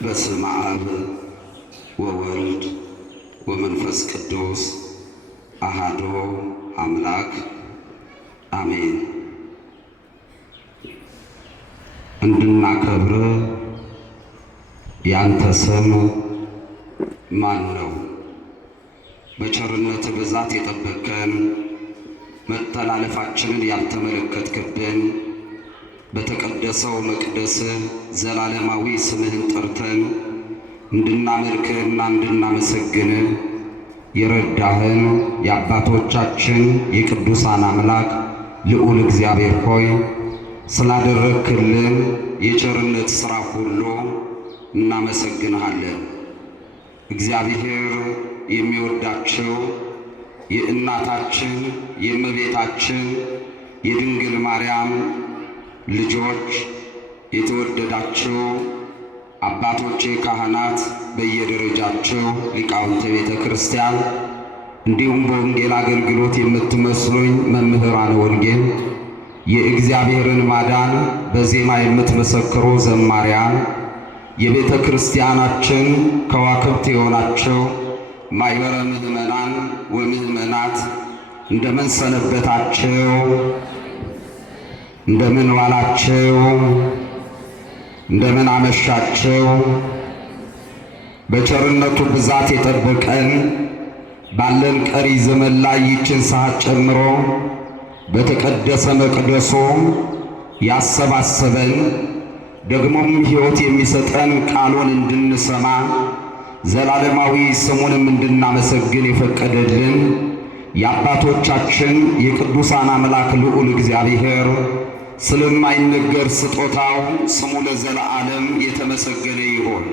በስመ አብ ወወልድ ወመንፈስ ቅዱስ አሐዱ አምላክ አሜን። እንድናከብር ያንተ ስም ማን ነው? በቸርነት ብዛት የጠበቀን፣ መተላለፋችንን ያልተመለከትክብን፣ በተቀደሰው መቅደስ ዘላለማዊ ስምህን ጠርተን እንድናመልክህና እንድናመሰግን የረዳህን የአባቶቻችን የቅዱሳን አምላክ ልዑል እግዚአብሔር ሆይ ስላደረግክልን የቸርነት ሥራ ሁሉ እናመሰግንሃለን። እግዚአብሔር የሚወዳቸው የእናታችን የእመቤታችን የድንግል ማርያም ልጆች የተወደዳቸው አባቶቼ ካህናት፣ በየደረጃቸው ሊቃውንተ ቤተ ክርስቲያን፣ እንዲሁም በወንጌል አገልግሎት የምትመስሉኝ መምህራን ወንጌል፣ የእግዚአብሔርን ማዳን በዜማ የምትመሰክሩ ዘማሪያን፣ የቤተ ክርስቲያናችን ከዋክብት የሆናቸው ማኅበረ ምዕመናን ወምዕመናት እንደምን ሰነበታችሁ? እንደምን ዋላችሁ? እንደምን አመሻችሁ? በቸርነቱ ብዛት የጠበቀን ባለን ቀሪ ዘመን ላይ ይችን ሰዓት ጨምሮ በተቀደሰ መቅደሱ ያሰባሰበን ደግሞም ሕይወት የሚሰጠን ቃሉን እንድንሰማ ዘላለማዊ ስሙንም እንድናመሰግን የፈቀደልን የአባቶቻችን የቅዱሳን አምላክ ልዑል እግዚአብሔር ስለማይነገር ስጦታው ስሙ ለዘለዓለም የተመሰገነ ይሁን።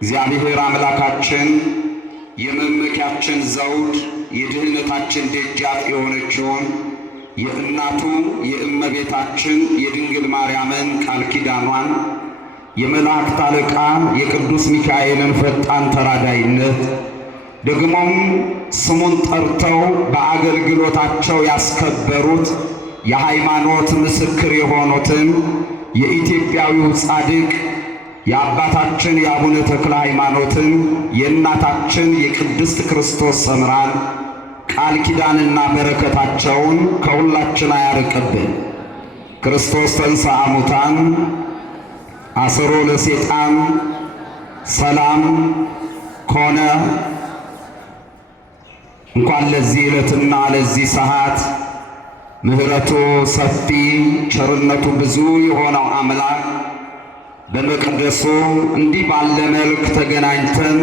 እግዚአብሔር አምላካችን የመመኪያችን ዘውድ የድህነታችን ደጃፍ የሆነችውን የእናቱ የእመቤታችን የድንግል ማርያምን ቃል ኪዳኗን የመላእክት አለቃ የቅዱስ ሚካኤልን ፈጣን ተራዳይነት ደግሞም ስሙን ጠርተው በአገልግሎታቸው ያስከበሩት የሃይማኖት ምስክር የሆኑትን የኢትዮጵያዊው ጻድቅ የአባታችን የአቡነ ተክለ ሃይማኖትን የእናታችን የቅድስት ክርስቶስ ሰምራን ቃል ኪዳንና በረከታቸውን ከሁላችን አያርቅብን። ክርስቶስ ተንሥአ እሙታን አሰሮ ለሰይጣን ሰላም ኮነ። እንኳን ለዚህ ዕለትና ለዚህ ሰዓት ምሕረቱ ሰፊ ቸርነቱ ብዙ የሆነው አምላክ በመቅደሱ እንዲህ ባለ መልክ ተገናኝተን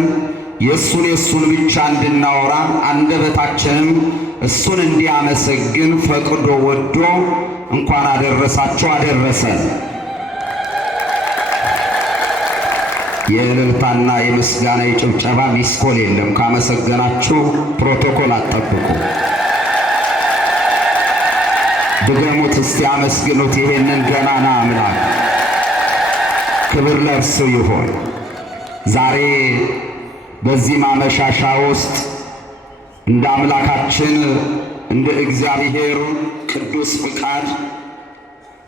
የእሱን ብቻ እንድናወራ አንደበታችንም እሱን እንዲያመሰግን ፈቅዶ ወዶ እንኳን አደረሳችሁ አደረሰን። የእልልታና የምስጋና የጭብጨባ ሚስኮል የለም። ካመሰገናችሁ ፕሮቶኮል አትጠብቁ። ድገሙት እስቲ፣ አመስግኑት ይሄንን ገናና አምላክ። ክብር ለእርሱ ይሁን። ዛሬ በዚህ ማመሻሻ ውስጥ እንደ አምላካችን እንደ እግዚአብሔር ቅዱስ ፍቃድ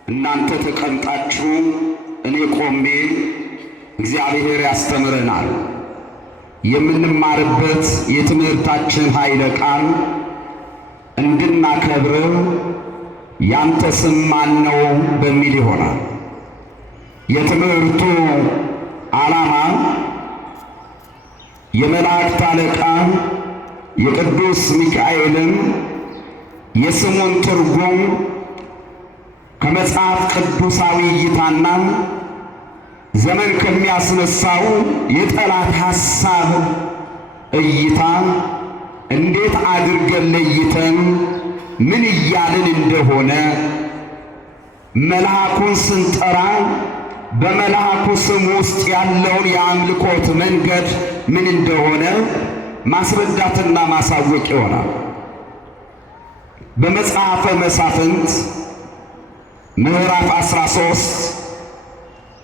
እናንተ ተቀምጣችሁ እኔ ቆሜ እግዚአብሔር ያስተምረናል። የምንማርበት የትምህርታችን ኃይለ ቃል እንድናከብር ያንተ ስም ማን ነው በሚል ይሆናል። የትምህርቱ ዓላማ የመላእክት አለቃ የቅዱስ ሚካኤልን የስሙን ትርጉም ከመጽሐፍ ቅዱሳዊ እይታና ዘመን ከሚያስነሳው የጠላት ሐሳብ እይታ እንዴት አድርገን ለይተን ምን እያልን እንደሆነ መልአኩን ስንጠራ በመልአኩ ስም ውስጥ ያለውን የአምልኮት መንገድ ምን እንደሆነ ማስረዳትና ማሳወቅ ይሆናል። በመጽሐፈ መሳፍንት ምዕራፍ 13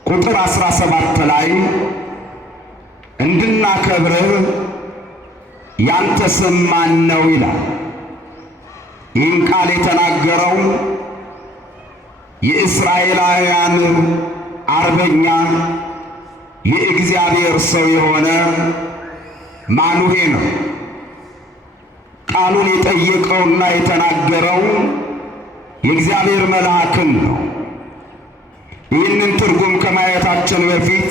ቁጥር 17 ላይ እንድናከብርህ ያንተ ስም ማን ነው ይላል። ይህን ቃል የተናገረው የእስራኤላውያን አርበኛ የእግዚአብሔር ሰው የሆነ ማኑሄ ነው። ቃሉን የጠየቀውና የተናገረው የእግዚአብሔር መልአክን ነው። ይህንን ትርጉም ከማየታችን በፊት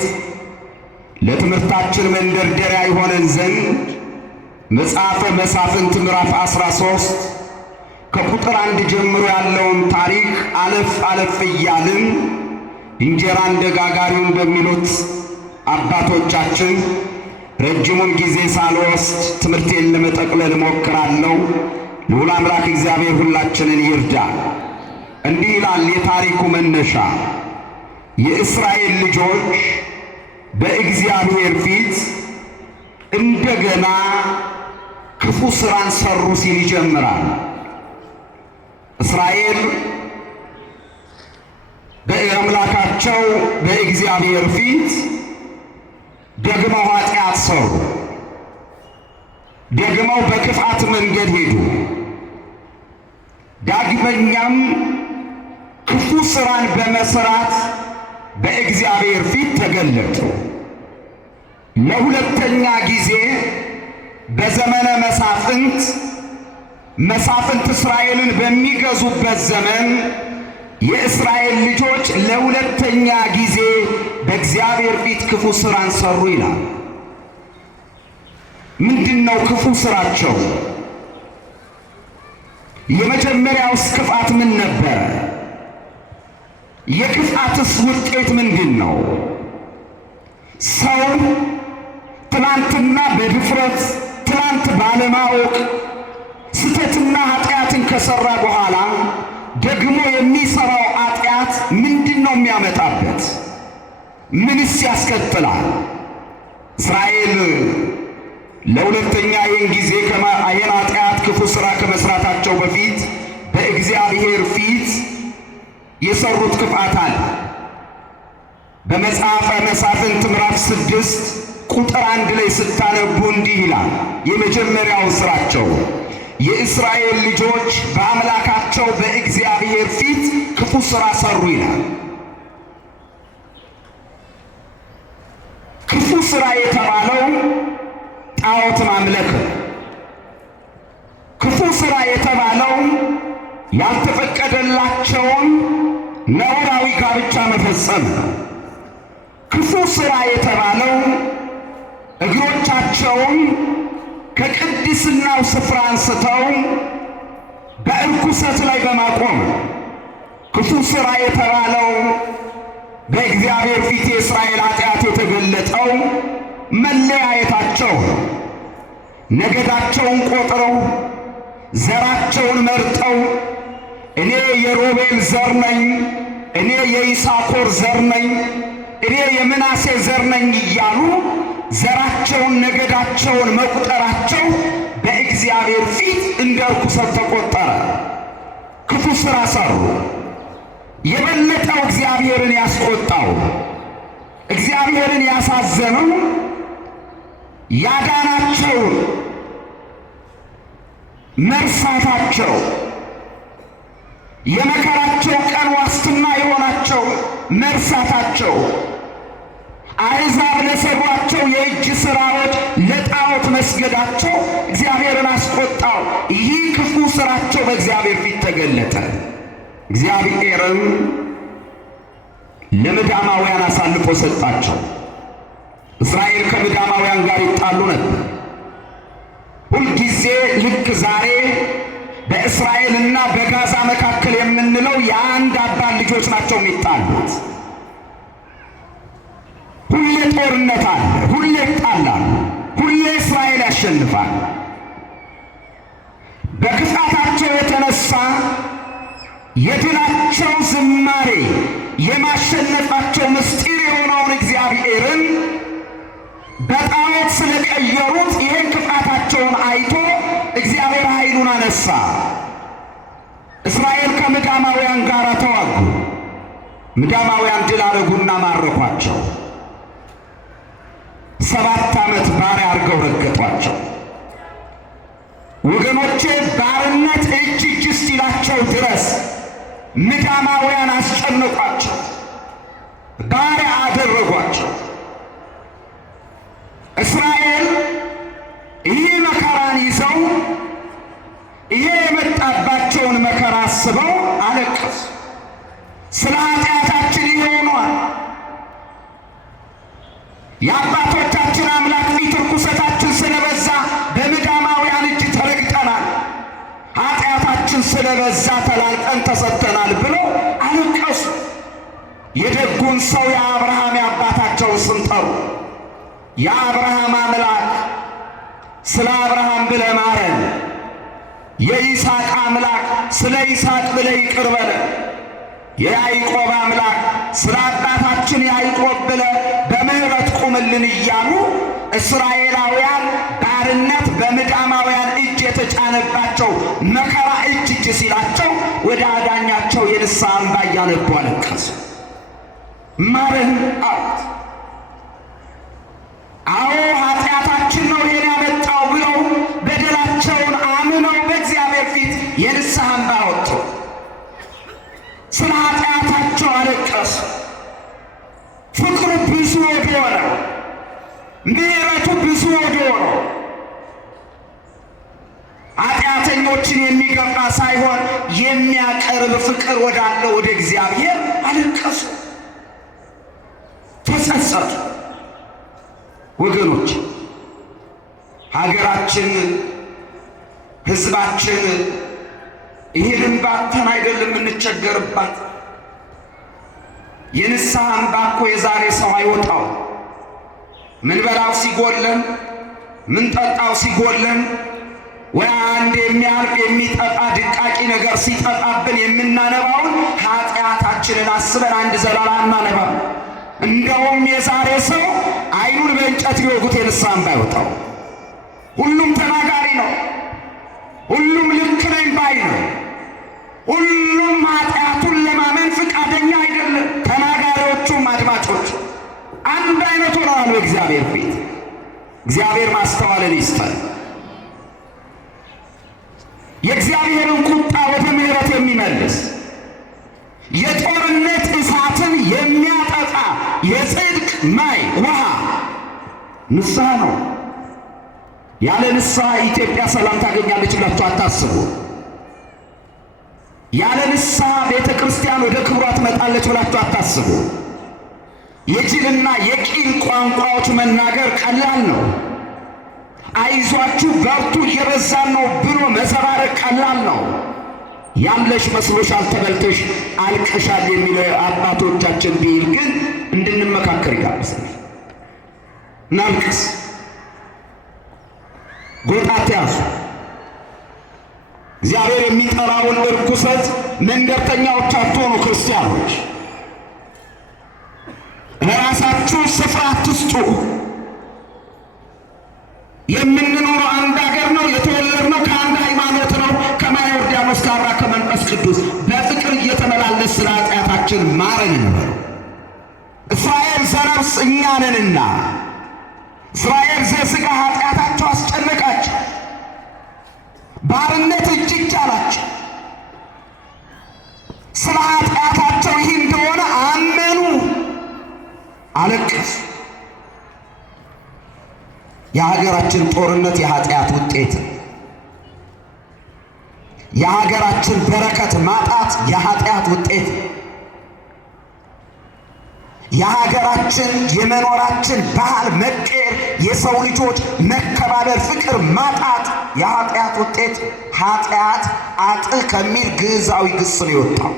ለትምህርታችን መንደርደሪያ ይሆነን ዘንድ መጽሐፈ መሳፍንት ምዕራፍ 13 ከቁጥር 1 ጀምሮ ያለውን ታሪክ አለፍ አለፍ እያልን እንጀራ እንደ ጋጋሪው እንደሚሉት አባቶቻችን ረጅሙን ጊዜ ሳልወስድ ትምህርቴን ለመጠቅለል እሞክራለሁ። ልዑል አምላክ እግዚአብሔር ሁላችንን ይርዳ። እንዲህ ይላል የታሪኩ መነሻ። የእስራኤል ልጆች በእግዚአብሔር ፊት እንደገና ክፉ ሥራን ሰሩ ሲል ይጀምራል። እስራኤል በአምላካቸው በእግዚአብሔር ፊት ደግመው ኃጢአት ሰሩ። ደግመው በክፋት መንገድ ሄዱ። ዳግመኛም ክፉ ሥራን በመሥራት በእግዚአብሔር ፊት ተገለጡ። ለሁለተኛ ጊዜ በዘመነ መሳፍንት እስራኤልን በሚገዙበት ዘመን የእስራኤል ልጆች ለሁለተኛ ጊዜ በእግዚአብሔር ፊት ክፉ ሥራን ሰሩ ይላል። ምንድነው ክፉ ሥራቸው? የመጀመሪያውስ ክፋት ምን ነበረ? የክፋትስ ውጤት ምንድን ነው? ሰው ትናንትና በድፍረት ትናንት ባለማወቅ ስተትና ኃጢአትን ከሰራ በኋላ ደግሞ የሚሰራው ኃጢአት ምንድን ነው የሚያመጣበት? ምንስ ያስከትላል? እስራኤል ለሁለተኛ ይህን ጊዜ ይህን ኃጢአት ክፉ ሥራ ከመስራታቸው በፊት በእግዚአብሔር ፊት የሰሩት ክፋት አለ። በመጽሐፈ መሳፍንት ምዕራፍ 6 ቁጥር 1 ላይ ስታነቡ እንዲህ ይላል። የመጀመሪያው ሥራቸው የእስራኤል ልጆች በአምላካቸው በእግዚአብሔር ፊት ክፉ ሥራ ሰሩ ይላል። ክፉ ሥራ የተባለው ጣዖት ማምለክ፣ ክፉ ሥራ የተባለው ያልተፈቀደላቸውን ነውራዊ ጋብቻ መፈጸም፣ ክፉ ሥራ የተባለው እግሮቻቸውን ከቅድስናው ስፍራ አንስተው በእርኩሰት ላይ በማቆም፣ ክፉ ሥራ የተባለው በእግዚአብሔር ፊት የእስራኤል ኃጢአት የተገለጠው መለያየታቸው፣ ነገዳቸውን ቆጥረው ዘራቸውን መርጠው እኔ የሮቤል ዘር ነኝ፣ እኔ የይሳኮር ዘር ነኝ፣ እኔ የምናሴ ዘር ነኝ እያሉ ዘራቸውን ነገዳቸውን መቁጠራቸው በእግዚአብሔር ፊት እንደ ርኩሰት ተቆጠረ። ክፉ ሥራ ሰሩ። የበለጠው እግዚአብሔርን ያስቆጣው፣ እግዚአብሔርን ያሳዘነው ያዳናቸውን መርሳታቸው፣ የመከራቸው ቀን ዋስትና የሆናቸው መርሳታቸው፣ አሕዛብ ለሠሯቸው የእጅ ሥራዎች ለጣዖት መስገዳቸው እግዚአብሔርን አስቆጣው። ይህ ክፉ ሥራቸው በእግዚአብሔር ፊት ተገለጠ። እግዚአብሔርም ለምዳማውያን አሳልፎ ሰጣቸው። እስራኤል ከምዳማውያን ጋር ይጣሉ ነበር። ሁልጊዜ ልክ ዛሬ በእስራኤልና በጋዛ መካከል የምንለው የአንድ አባት ልጆች ናቸው የሚጣሉት። ሁሌ ጦርነት አለ፣ ሁሌ ይጣላሉ፣ ሁሌ እስራኤል ያሸንፋል። በክፋታቸው የተነሳ የድላቸው ዝማሬ የማሸነፋቸው ምስጢር የሆነውን እግዚአብሔርን በጣዖት ስለቀየሩት ይህን ክፋታቸውን አይቶ እግዚአብሔር ኃይሉን አነሳ። እስራኤል ከምዳማውያን ጋር ተዋጉ። ምዳማውያን ድል አደረጉና ማረኳቸው። 7 ዓመት ባሪያ አድርገው ረገጧቸው። ወገኖቼ ባርነት እጅ እስኪላቸው ድረስ ምዳማውያን አስጨነቋቸው፣ ባሪያ አደረጓቸው። እስራኤል ይህ መከራን ይዘው ይሄ የመጣባቸውን መከራ አስበው አለቀሱ። ስለ ኃጢአታችን ይሄ ሆኗል። የአባቶቻችን አምላክ ፊት ርኩሰታችን ስለበዛ በምድያማውያን እጅ ተረግጠናል፣ ኃጢአታችን ስለበዛ ተላልቀን ተሰጥተናል ብለው አለቀሱ። የደጉን ሰው የአብርሃም የአባታቸውን ስም ጠሩ። የአብርሃም አምላክ ስለ አብርሃም ብለህ ማረን፣ የይስሐቅ አምላክ ስለ ይስሐቅ ብለህ ይቅር በለን፣ የያዕቆብ አምላክ ስለ አባታችን ያዕቆብ ብለህ በምሕረት ቁምልን እያሉ እስራኤላውያን ባርነት በምድያማውያን እጅ የተጫነባቸው መከራ እጅ ሲላቸው ወደ አዳኛቸው የንስሐ እንባ እያነቡ አለቀሱ። ማረን አሉት። አዎ ኃጢአታችን ነው ይሄን ያመጣው ብለው በደላቸውን አምነው በእግዚአብሔር ፊት የንስሐ እንባ አወጡ። ስለ ኃጢአታቸው አለቀሱ። ፍቅሩ ብዙ ወዶ ነው፣ ምሕረቱ ብዙ ወዶ ነው። ኃጢአተኞችን የሚገፋ ሳይሆን የሚያቀርብ ፍቅር ወዳለው ወደ እግዚአብሔር አለቀሱ፣ ተጸጸቱ። ወገኖች ሀገራችን፣ ሕዝባችን ይህንን ባተን አይደለም የምንቸገርባት። የንስሐ እንባ እኮ የዛሬ ሰው አይወጣው። ምን በላው ሲጎለን፣ ምን ጠጣው ሲጎለን፣ ወይ አንድ የሚያልፍ የሚጠጣ ድቃቂ ነገር ሲጠጣብን የምናነባውን ኃጢአታችንን አስበን አንድ ዘላላ እናነባው። እንደውም የዛሬ ሰው አይኑን በእንጨት ቢወጉት የንስሐ እንባ አይወጣው። ሁሉም ተናጋሪ ነው። ሁሉም ልክ ነኝ ባይ ነው። ሁሉም ኃጢአቱን ለማመን ፍቃደኛ አይደለም። ተናጋሪዎቹም አድማጮች አንድ አይነት ሆነዋል በእግዚአብሔር ፊት። እግዚአብሔር ማስተዋልን ይስጠን። የእግዚአብሔርን ቁጣ ወደ ምሕረት የሚመልስ የጦርነት እሳትን የሚያጠፋ የጽድቅ ማይ ውሃ ንስሐ ነው። ያለ ንስሐ ኢትዮጵያ ሰላም ታገኛለች ብላችሁ አታስቡ። ያለ ንስሐ ቤተ ክርስቲያን ወደ ክብሯ ትመጣለች ብላችሁ አታስቡ። የጅልና የቂል ቋንቋዎች መናገር ቀላል ነው። አይዟችሁ በርቱ እየበዛን ነው ብሎ መዘባረቅ ቀላል ነው። ያለሽ መስሎሻል ተበልተሽ አልቀሻል የሚለው አባቶቻችን ቢል ግን እንድንመካከር ይጋብዘናል። እናልቅስ፣ ጎጣት ያዙ። እግዚአብሔር የሚጠራውን እርኩሰት መንገርተኛዎች አትሆኑ። ክርስቲያኖች ለራሳችሁ ስፍራ አትስጡ። የምንኖረው አንድ ሀገር ነው። የተወለድነው ከአንድ ሃይማኖት ነው። ከማየ ዮርዳኖስ ጋር ከመንፈስ ቅዱስ በፍቅር እየተመላለስ ስለ ኃጢአታችን ማረን ነው። እስራኤል ዘነፍስ እኛ ነንና እስራኤል ዘሥጋ ኃጢአታቸው አስጨነቃቸው። ባርነት እጅግ ቻላቸው። ስለ ኃጢአታቸው ይህ እንደሆነ አመኑ፣ አለቀሱ። የሀገራችን ጦርነት የኃጢአት ውጤት ነው። የሀገራችን በረከት ማጣት የኃጢአት ውጤት ነው። የሀገራችን የመኖራችን ባህል መቀየር፣ የሰው ልጆች መከባበር፣ ፍቅር ማጣት የኃጢአት ውጤት። ኃጢአት አጥህ ከሚል ግዕዛዊ ግስ ነው የወጣው።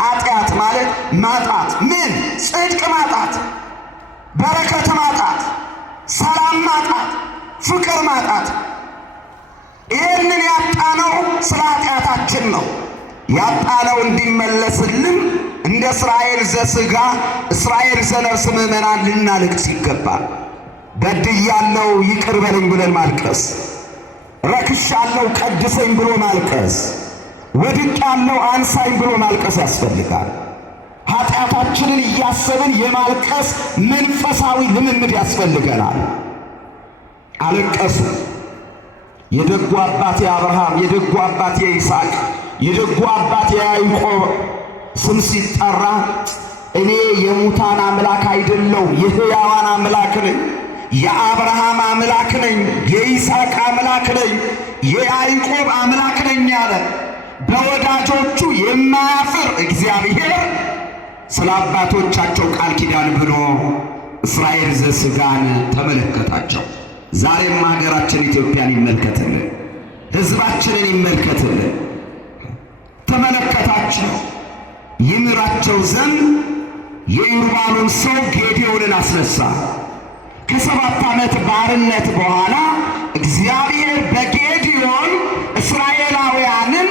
ኃጢአት ማለት ማጣት፣ ምን? ጽድቅ ማጣት፣ በረከት ማጣት፣ ሰላም ማጣት፣ ፍቅር ማጣት። ይህንን ያጣነው ስለ ኃጢአታችን ነው። ያጣነው እንዲመለስልን እንደ እስራኤል ዘሥጋ እስራኤል ዘነፍስ ምዕመናን ልናለቅስ ይገባል። በድያለሁ ይቅር በለኝ ብለን ማልቀስ፣ ረክሻለሁ ቀድሰኝ ብሎ ማልቀስ፣ ወድቄያለሁ አንሳኝ ብሎ ማልቀስ ያስፈልጋል። ኃጢአታችንን እያሰብን የማልቀስ መንፈሳዊ ልምምድ ያስፈልገናል። አለቀሱ። የደጉ አባት የአብርሃም፣ የደጉ አባት የይስሐቅ፣ የደጉ አባት የያዕቆብ ስም ሲጠራ እኔ የሙታን አምላክ አይደለሁ የሕያዋን አምላክ ነኝ፣ የአብርሃም አምላክ ነኝ፣ የይስሐቅ አምላክ ነኝ፣ የያዕቆብ አምላክ ነኝ ያለ በወዳጆቹ የማያፍር እግዚአብሔር ስለ አባቶቻቸው ቃል ኪዳን ብሎ እስራኤል ዘሥጋን ተመለከታቸው። ዛሬም ሀገራችን ኢትዮጵያን ይመልከትልን፣ ሕዝባችንን ይመልከትልን። ተመለከታቸው፣ ይምራቸው ዘንድ የይሩባሉን ሰው ጌዴዎንን አስነሳ። ከ7 ዓመት ባርነት በኋላ እግዚአብሔር በጌዴዎን እስራኤላውያንን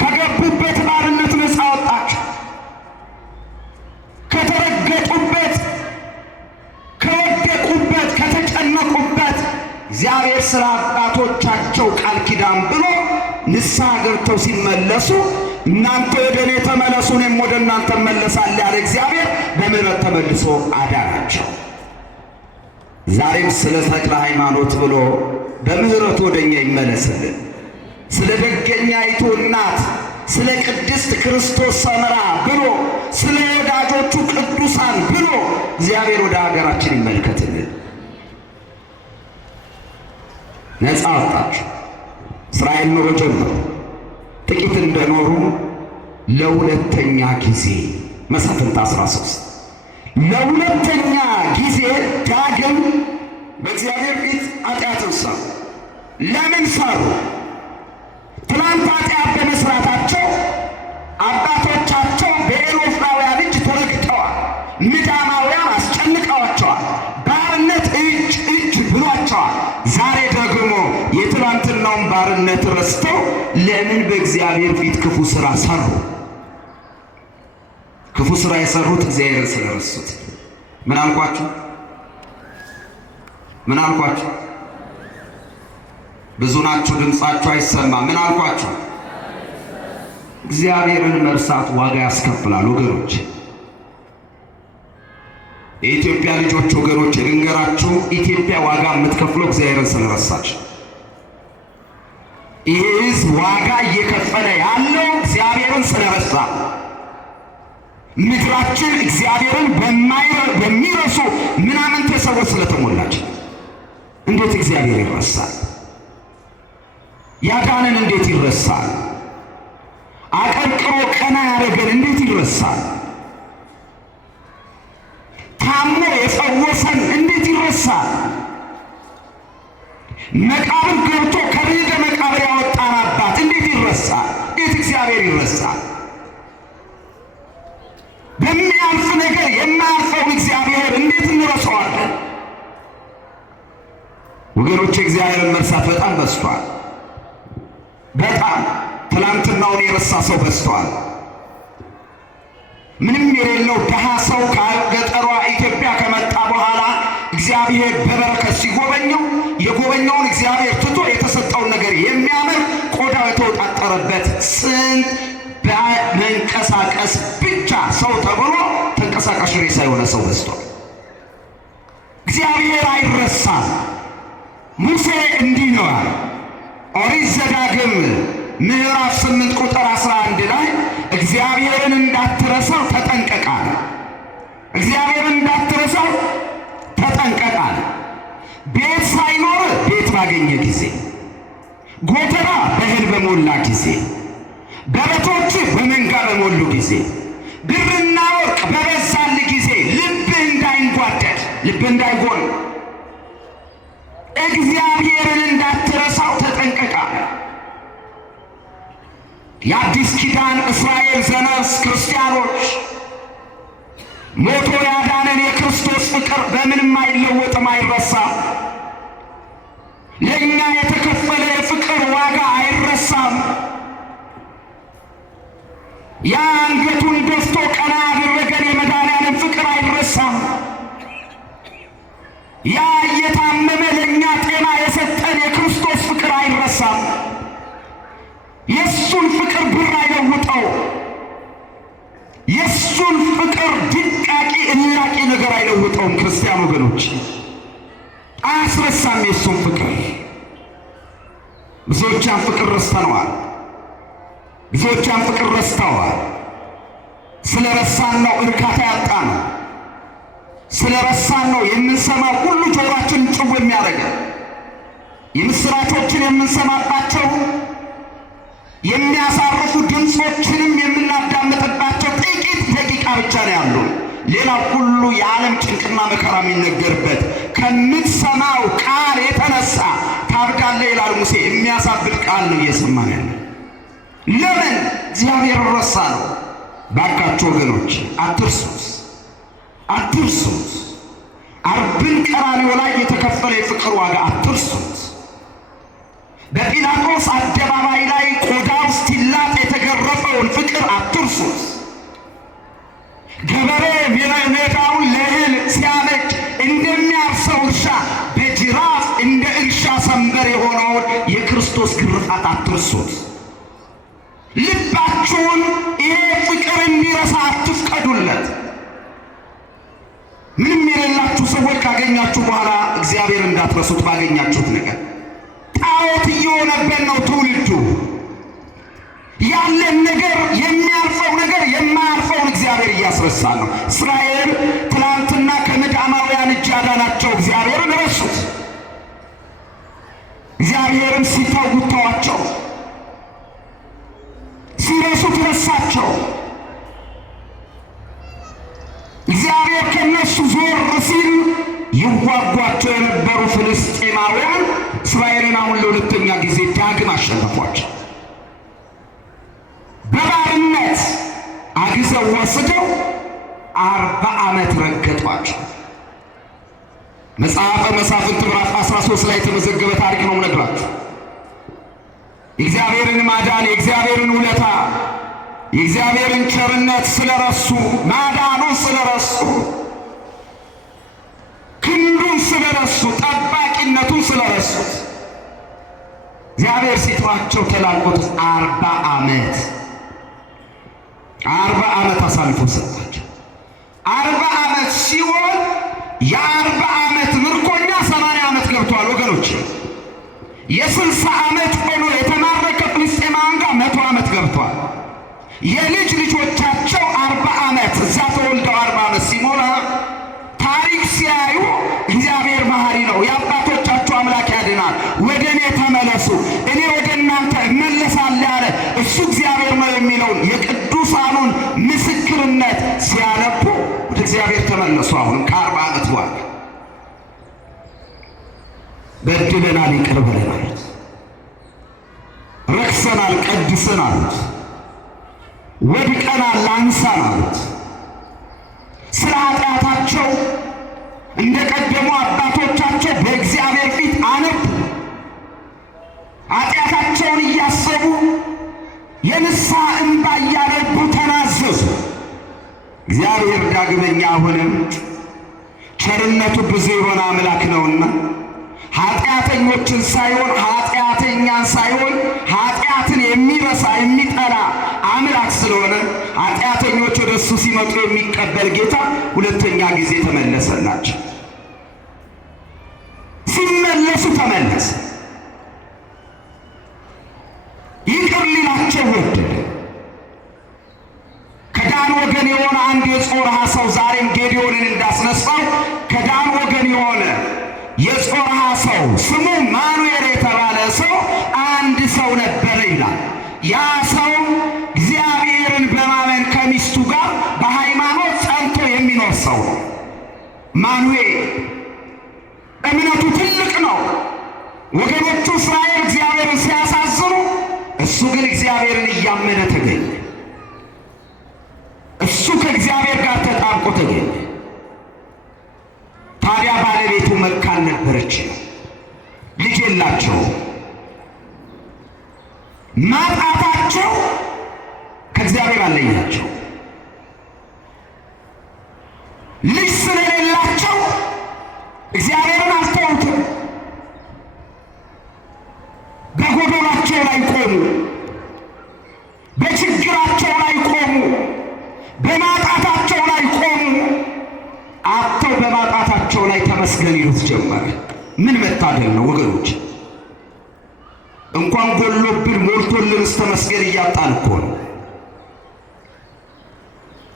ከገቡበት ባርነት ነፃ አወጣቸው። ከተረገጡበት፣ ከወደቁበት፣ ከተጨነቁበት እግዚአብሔር ስለ አባቶቻቸው ቃል ኪዳን ብሎ ንስሐ ገብተው ሲመለሱ እናንተ ወደ እኔ ተመለሱ እኔም ወደ እናንተ እመለሳለሁ ያለ እግዚአብሔር በምሕረት ተመልሶ አዳናቸው። ዛሬም ስለ ተክለ ሃይማኖት ብሎ በምሕረቱ ወደ እኛ ይመለስልን። ስለ ደገኛይቱ እናት ስለ ቅድስት ክርስቶስ ሰምራ ብሎ ስለ ወዳጆቹ ቅዱሳን ብሎ እግዚአብሔር ወደ ሀገራችን ይመልከትልን። ነፃ አወጣቸው። እስራኤል ኑሮ ጀመሩ። ጥቂት እንደኖሩ ለሁለተኛ ጊዜ መሳፍንት 13 ለሁለተኛ ጊዜ ዳግም በእግዚአብሔር ፊት ኃጢአትን ሰሩ። ለምን ሰሩ? ትናንት ኃጢአት በመስራታቸው አባቶቻቸው በኤሎፍራውያን እጅ ተረግጠዋል። ምዳማውያን አስጨንቀዋቸዋል። ባርነት እጅ ብሏቸዋል። ዛሬ ደግሞ የትናንትናውን ባርነት ረስተው ለምን በእግዚአብሔር ፊት ክፉ ሥራ ሰሩ? ክፉ ሥራ የሰሩት እግዚአብሔርን ስለረሱት። ምን አልኳችሁ? ምን አልኳችሁ? ብዙ ናችሁ፣ ድምፃችሁ አይሰማ። ምን አልኳችሁ? እግዚአብሔርን መርሳት ዋጋ ያስከፍላል ወገኖች። የኢትዮጵያ ልጆች ወገኖች ልንገራችሁ፣ ኢትዮጵያ ዋጋ የምትከፍለው እግዚአብሔርን ስለረሳች። ይህ ሕዝብ ዋጋ እየከፈለ ያለው እግዚአብሔርን ስለረሳ። ምድራችን እግዚአብሔርን በሚረሱ ምናምንቴ ሰዎች ስለተሞላች። እንዴት እግዚአብሔር ይረሳል? ያዳነን እንዴት ይረሳል? አቀርቅሮ ቀና ያደረገን እንዴት ይረሳል? ታሞ የፈወሰን እንዴት ይረሳል? መቃብር ገብቶ ከርዕደ መቃብር ያወጣን አባት እንዴት ይረሳል? እንዴት እግዚአብሔር ይረሳል? በሚያልፍ ነገር የማያልፈውን እግዚአብሔር እንዴት እንረሳዋለን? ወገኖች እግዚአብሔርን መርሳት በጣም በዝቷል። በጣም ትላንትናውን የረሳ ሰው በዝቷል። ምንም የሌለው ድሃ ሰው ከገጠሯ ኢትዮጵያ ከመጣ በኋላ እግዚአብሔር በበረከት ሲጎበኘው የጎበኘውን እግዚአብሔር ትቶ የተሰጠውን ነገር የሚያምር ቆዳው የተወጣጠረበት ስንት በመንቀሳቀስ ብቻ ሰው ተብሎ ተንቀሳቃሽ ሬሳ የሆነ ሰው በዝቷል። እግዚአብሔር አይረሳም። ሙሴ እንዲህ ነው አለ። ኦሪት ዘዳግም ምዕራፍ 8 ቁጥር 11 ላይ እግዚአብሔርን እንዳትረሳው ተጠንቀቃል። እግዚአብሔርን እንዳትረሳው ተጠንቀቃል። ቤት ሳይኖር ቤት ባገኘ ጊዜ፣ ጎተራ በእህል በሞላ ጊዜ፣ በረቶች በመንጋ በሞሉ ጊዜ፣ ብርና ወርቅ በበዛል ጊዜ ልብህ እንዳይንጓደድ፣ ልብህ እንዳይጎል እግዚአብሔርን እንዳትረሳው ተጠንቀቃል። የአዲስ ኪዳን እስራኤል ዘነስ ክርስቲያኖች ሞቶ ያዳነን የክርስቶስ ፍቅር በምንም አይለወጥም፣ አይረሳም። ለእኛ የተከፈለ የፍቅር ዋጋ አይረሳም። ያ አንገቱን ደፍቶ ቀና ያደረገን የመድኃኒዓለም ፍቅር አይረሳም። ያ እየታመመ ለእኛ ጤና የሰጠን የክርስቶስ ፍቅር አይረሳም። የእሱን ፍቅር ብር አይለውጠው። የእሱን ፍቅር ድቃቂ እላቂ ነገር አይለውጠውም። ክርስቲያን ወገኖች አያስረሳም የእሱን ፍቅር። ብዙዎቻን ፍቅር ረስተነዋል። ብዙዎቻን ፍቅር ረስተዋል። ስለ ረሳን ነው እርካታ ያጣ ነው። ስለረሳን ነው የምንሰማው ሁሉ ጆሮአችን ጭው የሚያደርገን። የምስራቾችን የምንሰማባቸው የሚያሳርፉ ድምፆችንም የምናዳምጥባቸው ጥቂት ደቂቃ ብቻ ነው ያሉ። ሌላው ሁሉ የዓለም ጭንቅና መከራ የሚነገርበት ከምትሰማው ቃል የተነሳ ታብዳለህ ይላል ሙሴ። የሚያሳብድ ቃል ነው እየሰማን ያለ። ለምን? እግዚአብሔር ረሳ ነው። ባካችሁ ወገኖች አትርሱት፣ አትርሱት። አርብን ቀራንዮ ላይ የተከፈለ የፍቅር ዋጋ አትርሱት። በጲላጦስ አደባባይ ላይ ቆዳው እስኪላጥ የተገረፈውን ፍቅር አትርሱት። ገበሬ ሜዳውን ለእህል ሲያበጅ እንደሚያርሰው እርሻ በጅራፍ እንደ እርሻ ሰንበር የሆነውን የክርስቶስ ግርፋት አትርሱት። ልባችሁን ይሄ ፍቅር እንዲረሳ አትፍቀዱለት። ምንም የሌላችሁ ሰዎች ካገኛችሁ በኋላ እግዚአብሔር እንዳትረሱት ባገኛችሁት ነገር። ጣዖት እየሆነበት ነው ትውልዱ። ያለን ነገር የሚያልፈው ነገር የማያልፈውን እግዚአብሔር እያስረሳ ነው። እስራኤል ትናንትና ከምድያማውያን እጅ ያዳናቸው እግዚአብሔርን ረሱት። እግዚአብሔርን ሲተዉት ተዋቸው፣ ሲረሱት ረሳቸው። እግዚአብሔር ከነሱ ዞር ሲል ይዋጓቸው የነበሩ ፍልስጤማውያን እስራኤልን አሁን ለሁለተኛ ጊዜ ዳግም አሸነፏቸው። በባርነት አግዘው ወስደው 40 ዓመት ረገጧቸው። መጽሐፈ መሳፍንት ምዕራፍ 13 ላይ የተመዘገበ ታሪክ ነው የምነግራችሁ። የእግዚአብሔርን ማዳን፣ የእግዚአብሔርን ውለታ፣ የእግዚአብሔርን ቸርነት ስለረሱ፣ ማዳኑን ስለረሱ፣ ክንዱን ስለረሱ፣ ጠባቂነቱን ስለረሱት እግዚአብሔር ሲጥራቸው ተላልቆት 40 ዓመት 40 ዓመት አሳልፎ ሰጣቸው። 40 ዓመት ሲሆን የ40 ዓመት ምርኮኛ 80 ዓመት ገብቷል ወገኖች። የ60 ዓመት ሆኖ የተማረከ ፍልስጤማውያን ጋር 100 ዓመት ገብቷል። የልጅ ልጆቻቸው 40 ዓመት እዛ ተወልደው 40 ዓመት ሲሞላ ታሪክ ሲያዩ እግዚአብሔር መሐሪ ነው፣ የአባቶቻችሁ አምላክ ያድናል፣ ወደ እኔ ተመለሱ፣ እኔ ወደ እናንተ እመለሳለሁ ያለ እሱ እግዚአብሔር ነው የሚለውን የቅዱሳኑን ምስክርነት ሲያነቡ ወደ እግዚአብሔር ተመለሱ። አሁንም ከ40 ዓመት በኋላ በድለናል፣ ይቅር በለን አሉት። ረክሰናል፣ ቀድሰን አሉት። ወድቀናል፣ አንሳን አሉት። ስለ ኃጢአታቸው እንደ ቀደሙ አባቶቻቸው በእግዚአብሔር ፊት አነቡ። ኃጢአታቸውን እያሰቡ የንስሐ እንባ እያነቡ ተናዘዙ። እግዚአብሔር ዳግመኛ አሁንም ቸርነቱ ብዙ የሆነ አምላክ ነውና ኃጢአተኞችን ሳይሆን ኃጢአተኛን ሳይሆን ኃጢአትን የሚረሳ የሚጠላ አምላክ ስለሆነ ኃጢአተኞች ወደ እሱ ሲመጡ የሚቀበል ጌታ ሁለተኛ ጊዜ ተመለሰላቸው። ሲመለሱ ተመለሰ። ይቅር ሊላቸው ወደደ። ከዳን ወገን የሆነ አንድ የጾርዓ ሰው ዛሬም ጌዴዎንን እንዳስነሳው ከዳን ወገን የሆነ የጾርዓ ሰው ስሙ ማኑኤል የተባለ ሰው አንድ ሰው ነበረ ይላል። ያ ሰው እግዚአብሔርን በማመን ከሚስቱ ጋር በሃይማኖት ጸንቶ የሚኖር ሰው ነው። ማኑኤል እምነቱ ትልቅ ነው። ወገኖቹ እስራኤል እግዚአብሔርን ሲያሳዝኑ፣ እሱ ግን እግዚአብሔርን እያመነ ተገኘ። እሱ ከእግዚአብሔር ጋር ተጣብቆ ተገኘ። ታዲያ ባለቤቱ መካን ነበረች፣ ልጅ የላቸው። ማጣታቸው ከእግዚአብሔር አለያቸው። ልጅ ስለሌላቸው እግዚአብሔርን አልተውትም። በጎዶላቸው ላይ ቆሙ፣ በችግራቸው ላይ ቆሙ፣ በማጣታቸው ላይ ቆሙ። አጥተው በማጣታቸው ላይ ተመስገን ይሉት ጀመረ። ምን መታደል ነው ወገኖች! እንኳን ጎሎብን ሞልቶልን ተመስገን እያጣን እኮ ነው።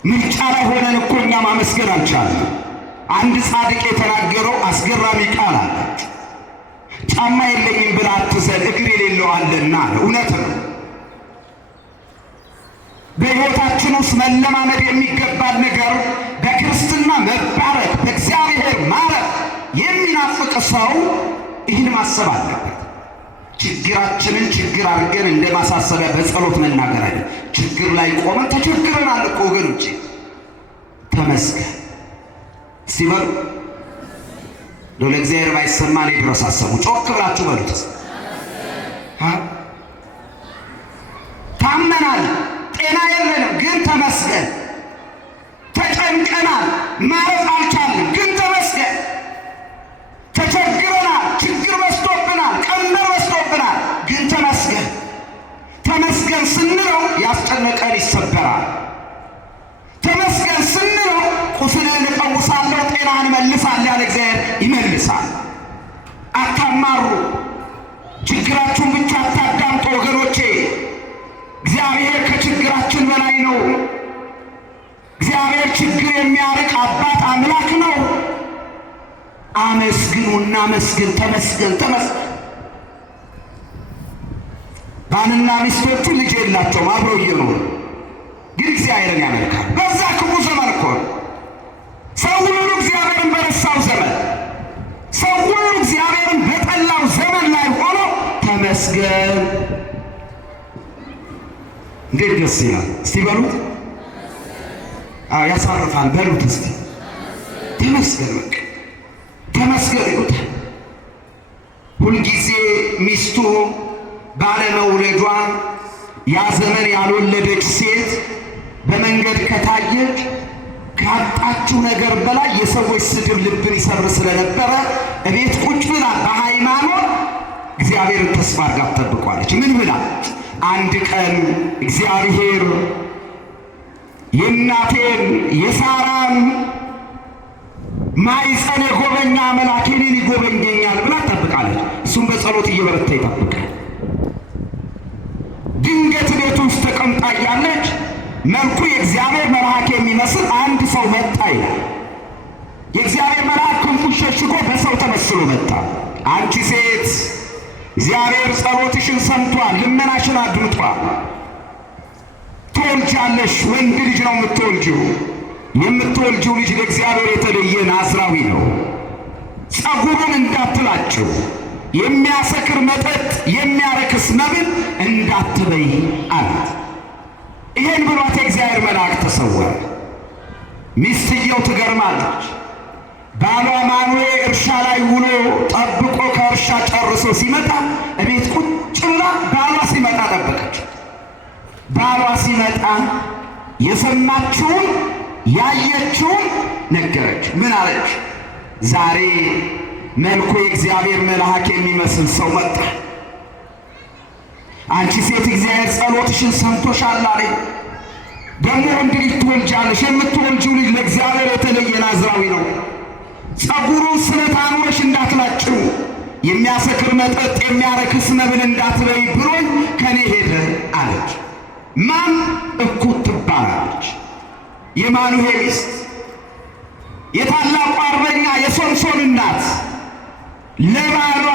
ምርጫ ላይ ሆነን እኮ እኛ ማመስገን አልቻልንም። አንድ ጻድቅ የተናገረው አስገራሚ ቃል አለ። ጫማ የለኝም ብለህ አትዘን እግር የሌለው አለና አለ። እውነት ነው። በሕይወታችን ውስጥ መለማመድ የሚገባል ነገር በክርስትና መባረክ፣ በእግዚአብሔር ማረፍ የሚናፍቅ ሰው ይህን ማሰብ አለበት። ችግራችንን ችግር አድርገን እንደ ማሳሰቢያ በጸሎት መናገር አይደል። ችግር ላይ ቆመን ተቸግረናል እኮ ወገኖቼ፣ ተመስገን ሲበሉ ለእግዚአብሔር ባይሰማ ላይ ድረስ አሰሙ። ጮክ ብላችሁ በሉት። ታመናል፣ ጤና የለንም፣ ግን ተመስገን። ተጨንቀናል፣ ማረፍ አልቻልንም፣ ግን ተመስገን። ተቸግረናል፣ ችግር በዝቶብናል፣ ቀንበር በዝቶብናል፣ ግን ተመስገን። ተመስገን ስንለው ያስጨነቀን ይሰበራል። ተመስገን ስንለው ቁስልን እፈውሳለሁ፣ ጤናን እመልሳለሁ ያለ እግዚአብሔር ይመልሳል። አታማሩ፣ ችግራችሁን ብቻ አታዳምጡ ወገኖቼ። እግዚአብሔር ከችግራችን በላይ ነው። እግዚአብሔር ችግር የሚያርቅ አባት አምላክ ነው። አመስግኑ፣ እናመስግን። ተመስገን ተመስገን። ባልና ሚስቶቹ ልጅ የላቸውም፣ አብረው እየኖሩ ግን እግዚአብሔርን ያመልካል። በዛ ክፉ ዘመን እኮ ሰው ሁሉ እግዚአብሔርን በረሳው ዘመን፣ ሰው ሁሉ እግዚአብሔርን በጠላው ዘመን ላይ ሆኖ ተመስገን። እንዴት ደስ ይላል! እስቲ በሉት። ያሳርፋል። በሉት እስቲ ተመስገን። በቃ ተመስገን ይሉታል። ሁልጊዜ ሚስቱ ባለመውለዷ ያ ዘመን ያልወለደች ሴት በመንገድ ከታየች ካጣችው ነገር በላይ የሰዎች ስድብ ልብን ይሰብር ስለነበረ እቤት ቁጭ ብላ በሃይማኖት እግዚአብሔርን ተስፋ አድርጋ ትጠብቋለች። ምን ብላ? አንድ ቀን እግዚአብሔር የእናቴን የሳራን ማኅፀን የጎበኛ መልአክ እኔን ይጎበኘኛል ብላ ትጠብቃለች። እሱም በጸሎት እየበረታ ይጠብቃል። ድንገት ቤት ውስጥ ተቀምጣ እያለች መልኩ የእግዚአብሔር መልአክ የሚመስል አንድ ሰው መጣ ይላል። የእግዚአብሔር መልአክ ክንፉን ሸሽጎ በሰው ተመስሎ መጣ። አንቺ ሴት እግዚአብሔር ጸሎትሽን ሰምቷል፣ ልመናሽን አድምጧል። ትወልጃለሽ፣ ወንድ ልጅ ነው የምትወልጂው። የምትወልጂው ልጅ ለእግዚአብሔር የተለየ ናዝራዊ ነው። ጸጉሩን እንዳትላጭው፣ የሚያሰክር መጠጥ የሚያረክስ መብል እንዳትበይ አላት። ይሄን ብሏት የእግዚአብሔር መልአክ ተሰወረ። ሚስትየው ትገርማለች። ባሏ ማኑኤል እርሻ ላይ ውሎ ጠብቆ ከእርሻ ጨርሶ ሲመጣ እቤት ቁጭ ብላ ባሏ ሲመጣ ጠበቀች። ባሏ ሲመጣ የሰማችውን ያየችውን ነገረች። ምን አለች? ዛሬ መልኩ የእግዚአብሔር መልአክ የሚመስል ሰው መጣ። አንቺ ሴት እግዚአብሔር ጸሎትሽን ሰምቶሻል አለኝ። ደግሞ ወንድ ልጅ ትወልጃለሽ። የምትወልጂው ልጅ ለእግዚአብሔር የተለየ ናዝራዊ ነው። ጸጉሩን ስለታኖሽ እንዳትላጭው፣ የሚያሰክር መጠጥ የሚያረክስ መብል እንዳትበይ ብሎኝ ከኔ ሄደ አለች። ማን? እኩት ትባላለች። የማኑሄ ሚስት የታላቁ አርበኛ የሶምሶን እናት ለባሏ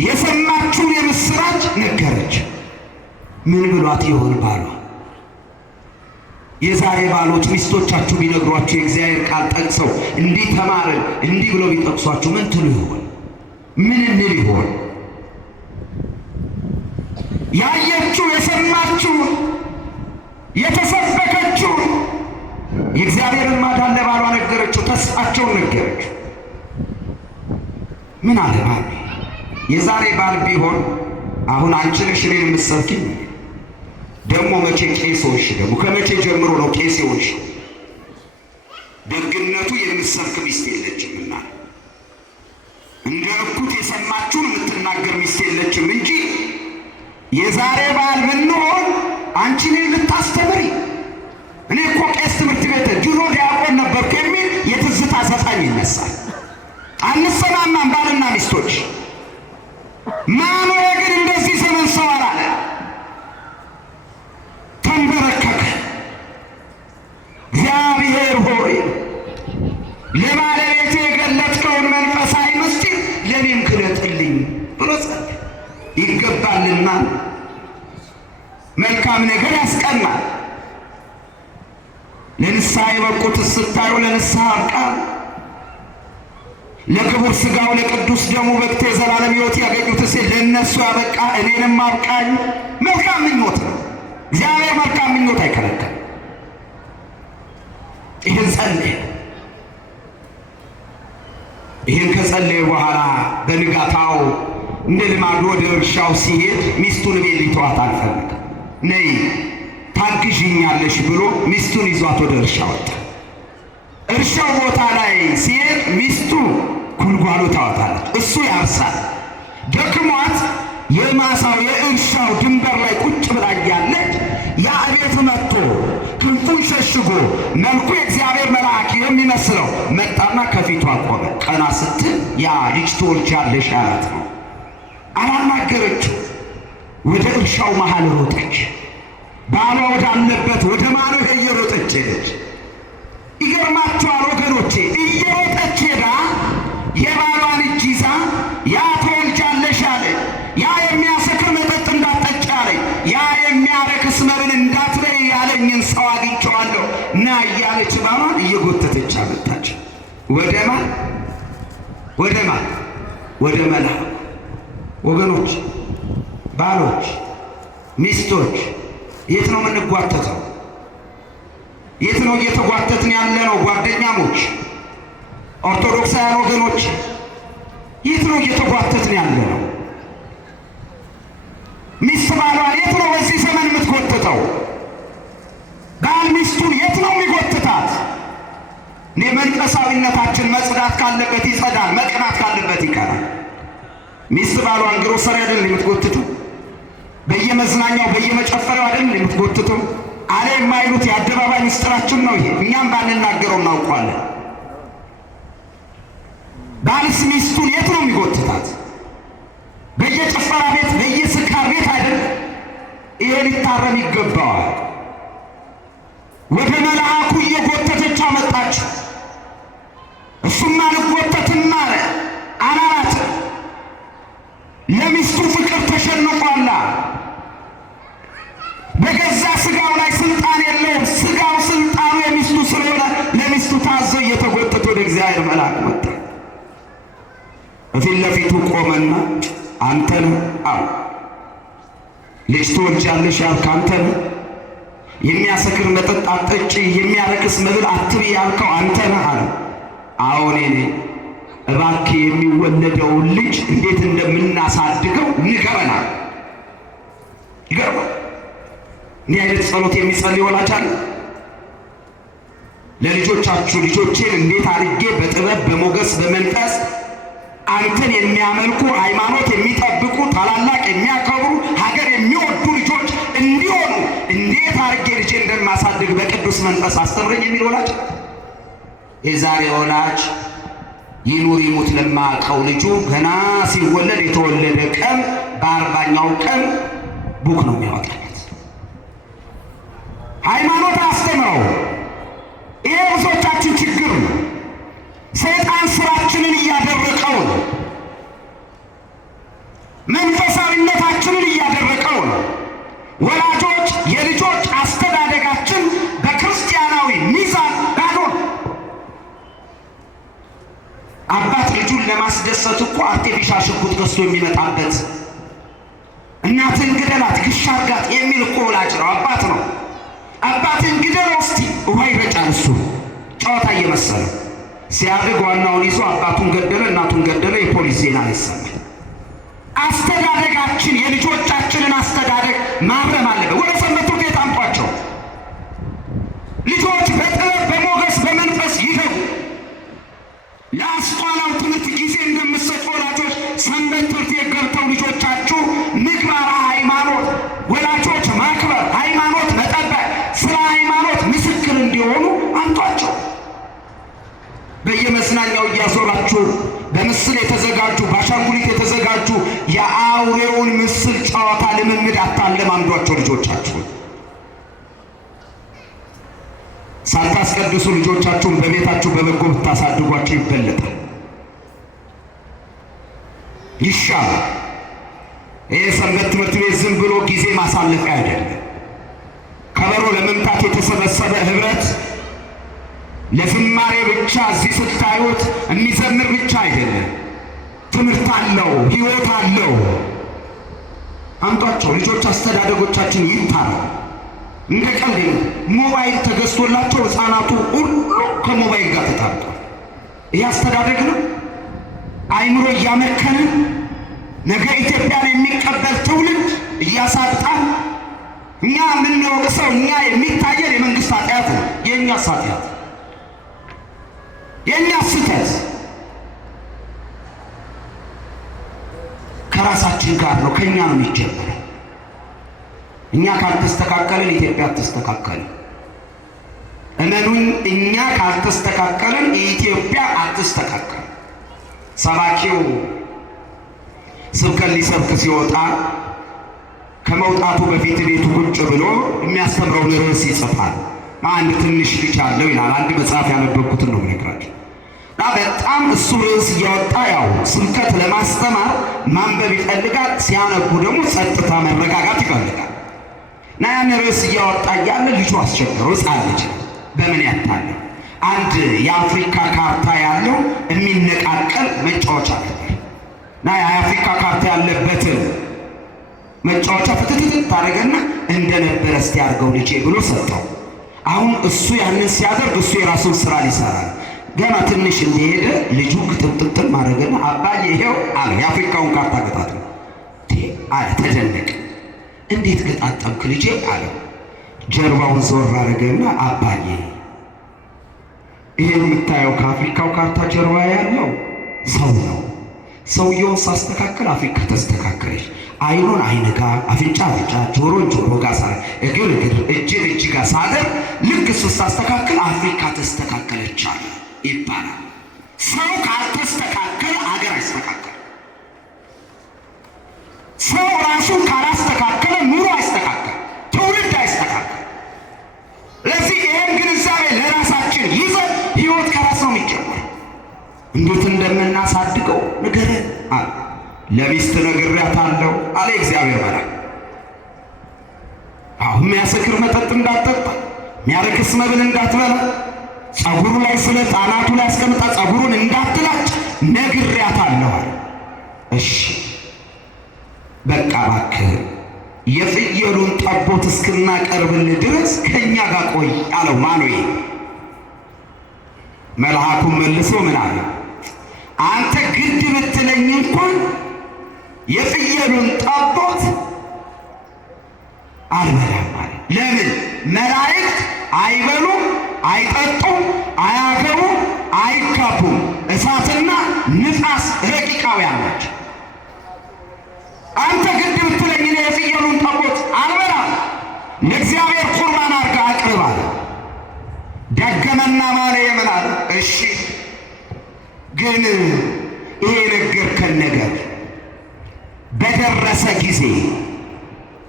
የሰማችውን የምስራች ነገረች። ምን ብሏት ይሆን ባሏ? የዛሬ ባሎች ሚስቶቻችሁ ቢነግሯችሁ የእግዚአብሔር ቃል ጠቅሰው እንዲህ ተማርን እንዲህ ብለው ቢጠቅሷችሁ ምን ትሉ ይሆን? ምን እንል ይሆን? ያየችው የሰማችው የተሰበከችው የእግዚአብሔርን ማዳን ለባሏ ነገረችው። ተስፋቸውን ነገረችው። ምን አለ ባል? የዛሬ ባል ቢሆን አሁን አንቺ ነሽ እኔን የምትሰብኪኝ? ደግሞ መቼ ቄስ ሆንሽ? ደግሞ ከመቼ ጀምሮ ነው ቄስ ሆንሽ? ደግነቱ የምትሰብክ ሚስት የለችምና እንደ እኩት የሰማችውን የምትናገር ሚስት የለችም እንጂ የዛሬ ባል ብንሆን አንቺ እኔን ልታስተምሪ፣ እኔ እኮ ቄስ ትምህርት ቤት ድሮ ዲያቆን ነበርኩ የሚል የትዝታ ዘፋኝ ይነሳል። አንሰማማም ባልና ሚስቶች። ማኑኤል ግን እንደዚህ ዘመን ሰው አላለ። ተንበረከከ። እግዚአብሔር ሆይ ያለውን መንፈሳዊ ምስጢር ለእኔም ግለጥልኝ ብሎ ጸለየ። ይገባልና መልካም ነገር ያስቀናል። ለንስሐ የበቁት ስታዩ ለንስሐ አብቃን። ለክቡር ሥጋው ለቅዱስ ደሙ በቅተው የዘላለም ሕይወት ያገኙት ለእነሱ ያበቃ እኔንም አብቃኝ። መልካም ምኞት ነው። እግዚአብሔር መልካም ምኞት አይከለከልም። ይህን ጸለየ። ይህን ከጸለየ በኋላ በንጋታው እንደ ልማዱ ወደ እርሻው ሲሄድ ሚስቱን ቤት ሊተዋት አልፈለገም። ነይ ታግዥኛለሽ ብሎ ሚስቱን ይዟት ወደ እርሻ ወጣ። እርሻው ቦታ ላይ ሲሄድ ሚስቱ ጉልጓሎ ታወጣለች፣ እሱ ያርሳል። ደክሟት የማሳው የእርሻው ድንበር ላይ ቁጭ ብላ እያለች ያ ቤት መጥቶ ክንፉን ሸሽጎ መልኩ የእግዚአብሔር መልአክ የሚመስለው መጣና ከፊቷ ቆመ። ቀና ስትል ያ ልጅ ትወልጃለሽ አላት ነው። አላናገረችው። ወደ እርሻው መሃል ሮጠች። ባሏ ወዳለበት ወደ ማረህ እየሮጠች ሄደች። ይገርማችኋል ወገኖቼ፣ እየሮጠች ሄዳ የባሏን እጅ ይዛ ያ ትወልጃለሽ አለ፣ ያ የሚያሰክር መጠጥ እንዳትጠጪ አለኝ፣ ያ የሚያረክስ መብል እንዳትበይ ያለኝን ሰው አግኝቼዋለሁ ና እያለች ባሏን እየጎተተች አመጣች። ወደ ማን? ወደ ማን? ወደ መልአኩ። ወገኖች፣ ባሎች፣ ሚስቶች የት ነው የምንጓተተው? የት ነው እየተጓተትን ያለ ነው? ጓደኛሞች፣ ኦርቶዶክሳውያን ወገኖች የት ነው እየተጓተትን ያለ ነው? ሚስት ባሏን የት ነው በዚህ ዘመን የምትጎትተው? ባል ሚስቱን የት ነው የሚጎትታት? መንፈሳዊነታችን መጽዳት ካለበት ይጸዳል፣ መቅናት ካለበት ይቀናል። ሚስት ባሏን ግሮሰሪ አይደል የምትጎትተው? በየመዝናኛው በየመጨፈሪያው አይደል የምትጎትተው? አለ የማይሉት የአደባባይ ምስጢራችን ነው ይሄ። እኛም ባንናገረው እናውቀዋለን። ባልስ ሚስቱን የት ነው የሚጎትታት? በየጭፈራ ቤት በየስካር ቤት አይደል? ይሄ ሊታረም ይገባዋል። ወደ መልአኩ እየጎተተች አመጣች። እሱማ ልጎተትም አለ አላላት። ለሚስቱ ፍቅር ተሸንቋላ። በገዛ ስጋው ላይ ስልጣን የለውም። ስጋው ስልጣኑ የሚስቱ ስለሆነ ለሚስቱ ታዞ እየተጎተተ ወደ እግዚአብሔር መልአክ መጣ። በፊት ለፊቱ ቆመና አንተ ነህ አለ። ልጅ ትወልጃለሽ ያልከው አንተ ነህ? የሚያሰክር መጠጥ አትጠጪ፣ የሚያረክስ መብል አትብይ ያልከው አንተ ነህ አለ። አዎ እኔ ነኝ። እባክህ የሚወለደውን ልጅ እንዴት እንደምናሳድገው ንገረናል። ይገርማል። እንዲህ አይነት ጸሎት የሚጸልይ ወላጅ አለ? ለልጆቻችሁ ልጆቼን እንዴት አድርጌ በጥበብ በሞገስ በመንፈስ አንተን የሚያመልኩ ሃይማኖት የሚጠብቁ ታላላቅ የሚያከብሩ ሀገር የሚወዱ ልጆች እንዲሆኑ እንዴት አድርጌ ልጄ እንደማሳድግ በቅዱስ መንፈስ አስተምረኝ የሚል ወላጅ። የዛሬ ወላጅ ይኑር ይሙት ለማያውቀው ልጁ ገና ሲወለድ የተወለደ ቀን በ40ኛው ቀን ቡክ ነው የሚያወጣለት። ሃይማኖት አስተምረው። ይሄ ብዙዎቻችን ችግር ነው። ሰይጣን ስራችንን እያደረቀው ነው። መንፈሳዊነታችንን እያደረቀው ነው። ወላጆች የልጆች አስተዳደጋችን በክርስቲያናዊ ሚዛን ባይሆን፣ አባት ልጁን ለማስደሰት እኮ አርቴፊሻል ሽጉጥ ገዝቶ የሚመጣበት እናትን ግደላት ግሽ አድርጋት የሚል እኮ ወላጅ ነው፣ አባት ነው። አባትን ግደለው እስቲ ውሃ ይረጫል እሱ ጨዋታ እየመሰለ ሲያድግ ዋናውን ይዞ አባቱን ገደለ እናቱን ገደለ የፖሊስ ዜና ይሰማል። አስተዳደጋችን የልጆቻችንን አስተዳደግ ማረም አለበት። ወደ ሰንበት ትምህርት ቤት አምጧቸው። ልጆች በጥበብ በሞገስ በመንፈስ ይደጉ። ለአስኳላው ትምህርት ጊዜ እንደምትሰጡ ወላጆች ሰንበት ትምህርት ቤት ገብተው ልጆቻችሁ ምግባረ ሃይማኖት ወላጆች ማክበር ሃይማኖት መጠበቅ ስለ ሃይማኖት ምስክር እንዲሆኑ አምጧቸው። በየመዝናኛው እያዞራችሁ በምስል የተዘጋጁ በአሻንጉሊት የተዘጋጁ የአውሬውን ምስል ጨዋታ ልምምድ አታለማምዷቸው ልጆቻችሁ። ሳታስቀድሱ ልጆቻችሁን በቤታችሁ በበጎ ብታሳድጓቸው ይበለጣል። ይሻላል። ይሄ ሰንበት ትምህርት ቤት ዝም ብሎ ጊዜ ማሳለፊያ አይደለም። ከበሮ ለመምታት የተሰበሰበ ህብረት ለዝማሬ ብቻ እዚህ ስታዩት የሚዘምር ብቻ አይደለም። ትምህርት አለው፣ ህይወት አለው። አምጧቸው። ልጆች አስተዳደጎቻችን ይታሩ። እንደ ቀልድ ሞባይል ተገዝቶላቸው ህፃናቱ ሁሉ ከሞባይል ጋር ተጣብቀው፣ ይህ አስተዳደግ ነው? አይምሮ እያመከንን ነገ ኢትዮጵያን የሚቀበል ትውልድ እያሳጣን፣ እኛ የምንወቅሰው እኛ የሚታየን የመንግስት ኃጢአት ነው። የእኛ ኃጢአት፣ የእኛ ስህተት ከራሳችን ጋር ነው፣ ከእኛ ነው የሚጀምረው። እኛ ካልተስተካከልን ኢትዮጵያ አትስተካከልም። እመኑን፣ እኛ ካልተስተካከልን ኢትዮጵያ አትስተካከልም። ሰባኪው ስብከት ሊሰብክ ሲወጣ ከመውጣቱ በፊት ቤቱ ቁጭ ብሎ የሚያስተምረውን ርዕስ ይጽፋል። አንድ ትንሽ ልጅ አለው ይላል። አንድ መጽሐፍ ያነበብኩትን ነው የምነግራችሁ። እና በጣም እሱ ርዕስ እያወጣ ያው ስብከት ለማስተማር ማንበብ ይፈልጋል። ሲያነቡ ደግሞ ጸጥታ መረጋጋት ይፈልጋል። እና ያን ርዕስ እያወጣ እያለ ልጁ አስቸገረው። ሕፃን ልጅ በምን ያታለ አንድ የአፍሪካ ካርታ ያለው የሚነቃቀል መጫወቻ ነበር። እና የአፍሪካ ካርታ ያለበትን መጫወቻ ፍትትት ታደርገና እንደነበረ እስቲ አድርገው ልጄ ብሎ ሰጠው። አሁን እሱ ያንን ሲያደርግ እሱ የራሱን ስራ ሊሰራ ገና ትንሽ እንደሄደ ልጁ ክትምጥምጥም ማድረግና አባዬ ይሄው አለ። የአፍሪካውን ካርታ ገጣጥም አለ። ተደነቀ። እንዴት ገጣጠምክ ልጄ አለ። ጀርባውን ዞር አደረገና አባዬ ይሄ የምታየው ከአፍሪካው ካርታ ጀርባ ያለው ሰው ነው። ሰውየውን ሳስተካከል አፍሪካ ተስተካከለች። አይኑን አይን ጋ፣ አፍንጫ አፍንጫ፣ ጆሮን ጆሮ ጋ፣ እግር እግር፣ እጅን እጅ ጋ ሳደር ልክ እሱ ሳስተካከል አፍሪካ ተስተካከለች አለ ይባላል። ሰው ካልተስተካከለ አገር አይስተካከል። ሰው ራሱን ካላስተካከለ ኑሮ አይስተካከል፣ ትውልድ አይስተካከል። ለዚህ ይህን ግንዛቤ ለራሳችን ይዘን ህይወት ከራስ ነው የሚጀምረው። እንዴት እንደምናሳድገው ንገረን አለ። ለሚስት ነግሬያታለሁ አለ እግዚአብሔር መልአክ። አሁን የሚያሰክር መጠጥ እንዳትጠጣ፣ የሚያረክስ መብል እንዳትበላ፣ ጸጉሩ ላይ ስለት አናቱ ላይ አስቀምጣ ጸጉሩን እንዳትላጭ ነግሬያታለሁ አለ። እሺ በቃ እባክህ የፍየሉን ጠቦት እስክናቀርብልህ ድረስ ከእኛ ጋር ቆይ አለው ማኑኤል። መልአኩም መልሶ ምን አለ? አንተ ግድ ብትለኝ እንኳን የፍየሉን ጠቦት አልበላም አለ። ለምን? መላእክት አይበሉም፣ አይጠጡም፣ አያገቡም፣ አይጋቡም። እሳትና ንፋስ ረቂቃውያን ናቸው። አንተ ግድ ብትለኝ እኔ የፍየሉን ጠቦት አልበላም፣ ለእግዚአብሔር ቁርባን አድርገህ አቅርብ አለ። ደገመና ማለ የምላል እሺ ግን ይሄ የነገርከን ነገር በደረሰ ጊዜ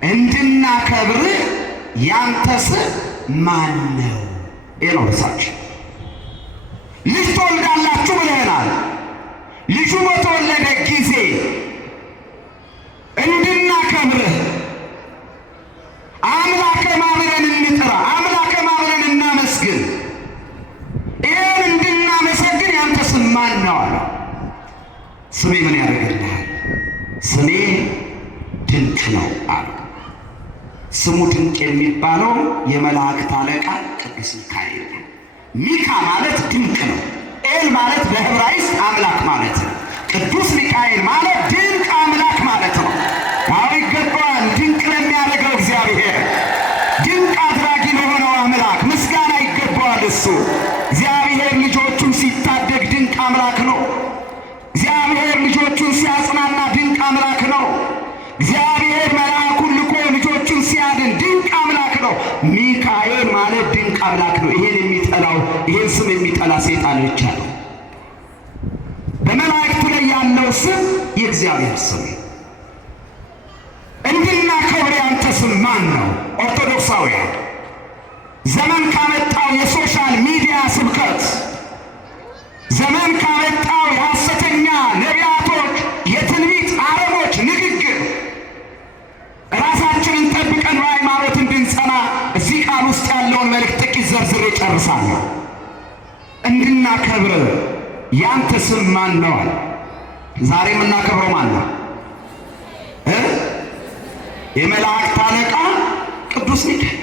እንድናከብር ያንተ ስም ማን ነው? ነው እሳቸው ልጅ ትወልዳላችሁ ብለናል። ልጁ በተወለደ ጊዜ እንድናከብርህ አምላከ ማብለን እንጥራ፣ አምላከ ማብለን እናመስግን። ይህን እንድናመሰግን ያንተ ስም ማን ነው አለ። ስሜ ምን ያደርግልሃል? ስሜ ድንቅ ነው አለ። ስሙ ድንቅ የሚባለው የመላእክት አለቃ ቅዱስ ሚካኤል ነው። ሚካ ማለት ድንቅ ነው። ኤል ማለት በዕብራይስጥ አምላክ ማለት ነው። ቅዱስ ሚካኤል ማለት ድንቅ አምላክ ማለት ነው። አዎ ይገባዋል። ድንቅ ለሚያደርገው እግዚአብሔር፣ ድንቅ አድራጊ ለሆነው አምላክ ምስጋና ይገባዋል። እሱ እግዚአብሔር ልጆቹን ሲታደግ ድንቅ አምላክ ነው። እግዚአብሔር ልጆቹን ሲያጽናና ድንቅ አምላክ ነው። እግዚአብሔር መልአኩን ልኮ ልጆቹን ሲያድን ድንቅ አምላክ ነው። ሚካኤል ማለት ድንቅ አምላክ ነው። ይሄን ስም የሚጠላ ሰይጣን ብቻ ነው። በመላእክቱ ላይ ያለው ስም የእግዚአብሔር ስም። እንድናከብር ያንተ ስም ማን ነው? ኦርቶዶክሳውያን ዘመን ካመጣው የሶሻል ሚዲያ ስብከት፣ ዘመን ካመጣው የሐሰተኛ ነቢያቶች የትንቢት ያንተ ስም ማን ነው አለ። ዛሬ የምናከብረው ማን ነው? የመላእክት አለቃ ቅዱስ ሚካኤል።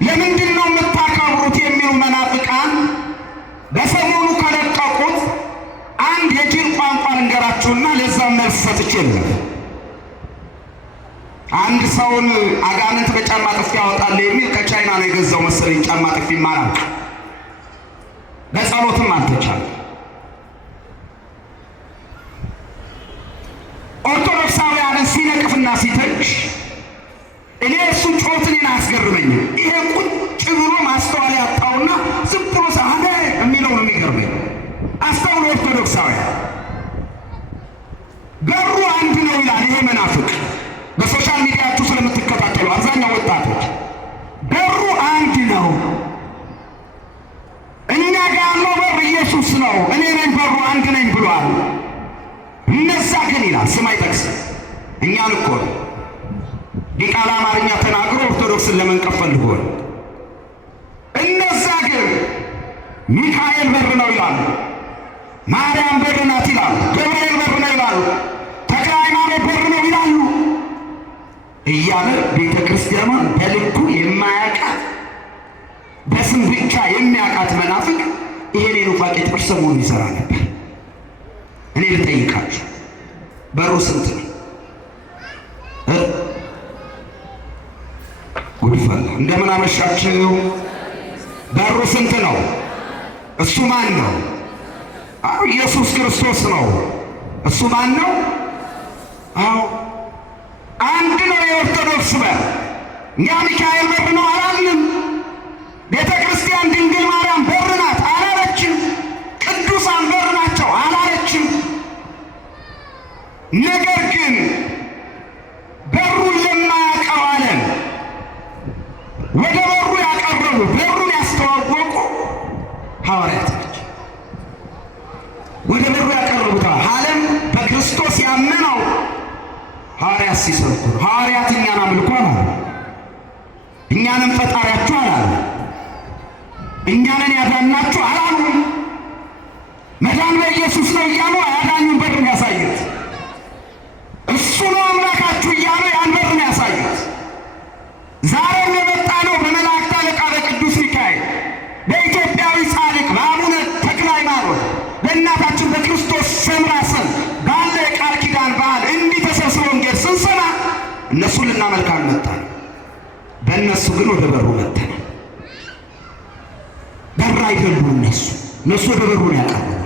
ለምንድን ነው የምታከብሩት የሚሉ መናፍቃን በሰሞኑ ከለቀቁት አንድ የጅል ቋንቋ ልንገራችሁና ለዛው መልስ ሰጥቼ ነው። አንድ ሰውን አጋንንት በጫማ ጥፊ ያወጣል የሚል ከቻይና ነው የገዛው መሰለኝ። ጫማ ጥፊ ይማራል፣ በጸሎትም አልተቻለም። ኦርቶዶክሳውያንን ሲነቅፍና ሲተች እኔ እሱ ጮትን አያስገርመኝም። ይሄ ቁጭ ብሎ ማስተዋል ያጣውና ዝም ብሎ ሳለ የሚለው ነው የሚገርመኝ። አስተውሎ ኦርቶዶክሳውያን በሩ አንድ ነው ይላል ይሄ መናፍቅ። በሶሻል ሚዲያችሁ ስለምትከታተሉ አብዛኛው ወጣቶች በሩ አንድ ነው፣ እኛ ጋር ያለው በር ኢየሱስ ነው፣ እኔ ነኝ በሩ አንድ ነኝ ብሏል። እነዛ ግን ይላል ስም አይጠቅስም። እኛን እኮ ነው ዲቃላ አማርኛ ተናግሮ ኦርቶዶክስን ለመንቀፍ ፈልጎ ነው። እነዛ ግን ሚካኤል በር ነው ይላሉ፣ ማርያም በር ናት ይላሉ፣ ገብርኤል በር ነው ይላሉ፣ ተክለ ሃይማኖት በር ነው ይላሉ እያለ ቤተ ክርስቲያኗን በልኩ የማያውቃት በስም ብቻ የሚያውቃት መናፍቅ ይሄን የኑፋቄ ጥርስ ሰሞኑን ይሰራ ነበር። እኔ ልጠይቃችሁ በሩ ስንት ነው? ጉድፈላ እንደምን አመሻችሁ። በሩ ስንት ነው? እሱ ማን ነው? ኢየሱስ ክርስቶስ ነው። እሱ ማን ነው? አዎ አንድ ነው። የኦርቶዶክስ በር እኛ ሚካኤል በር ነው አላልንም። ቤተ ክርስቲያን ድንግል ማርያም በር ናት አላለችም። ቅዱሳን በር ናቸው አላለችም። ነገር ግን በሩን ለማያውቀው ዓለም ወደ በሩ ያቀረቡ በሩን ያስተዋወቁ ሐዋርያት ናቸው። ወደ በሩ ያቀረቡት ዓለም በክርስቶስ ያመነው ሐዋርያት ሲሰብኩ ሐዋርያት እኛን አምልኮ አላሉ፣ እኛንም ፈጣሪያችሁ አላሉ፣ እኛንን ያዳናችሁ አላሉ። መዳን በኢየሱስ ነው እያሉ አያዳኙን በርን ያሳዩት። እሱ ነው አምላካችሁ እያሉ ያን በርን ያሳዩት። ዛሬም የመጣ ነው በመላእክት አለቃ በቅዱስ ሚካኤል፣ በኢትዮጵያዊ ጻድቅ በአቡነ ተክለ ሃይማኖት፣ በእናታችን በክርስቶስ ሰምራ ስም ባለ የቃል ኪዳን በዓል እንዲህ ተሰብስበው ወንጌል ስንሰማ እነሱን ልናመልክ አልመጣን። በእነሱ ግን ወደ በሩ መጥተናል። በር አይደሉም እነሱ ወደ በሩ ነው ያቀረቡን።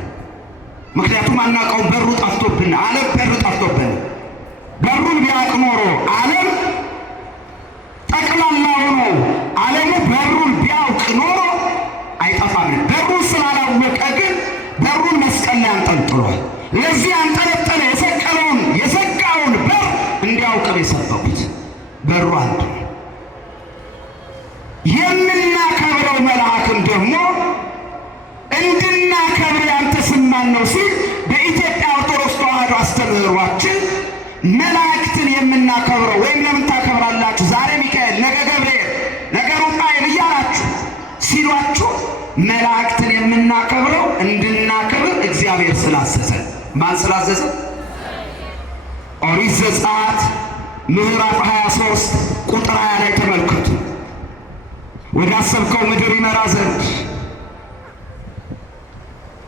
ምክንያቱም አናውቀውም፣ በሩ ጠፍቶብን፣ ዓለም በር ጠፍቶብን። በሩን ቢያውቅ ኖሮ ዓለም ጠቅላላ ሆኖ ዓለሙ በሩን ቢያውቅ ኖሮ አይጠፋም። በሩን ስላላወቀ ግን በሩን መስቀል ላይ አንጠልጥሏል። ለዚህ አንጠለጠለ የሰቀለውን የዘጋውን በር እንዲያውቅ ነው የሰበኩት። በሩ አንድ ነው። የምናከብረው መልአክም ደግሞ እንድናከብር ያንተ ስም ማን ነው ሲል በኢትዮጵያ ኦርቶዶክስ ተዋሕዶ አስተምህሯችን መላእክትን የምናከብረው ወይም ለምን ታከብራላችሁ ዛሬ ሚካኤል ነገ ገብርኤል ነገ ሩፋኤል እያላችሁ ሲሏችሁ መላእክትን የምናከብረው እንድናከብር እግዚአብሔር ስላዘዘ። ማን ስላዘዘ? ኦሪት ዘጸአት ምዕራፍ 23 ቁጥር 20 ላይ ተመልከቱ። ወዳሰብከው ምድር ይመራ ዘንድ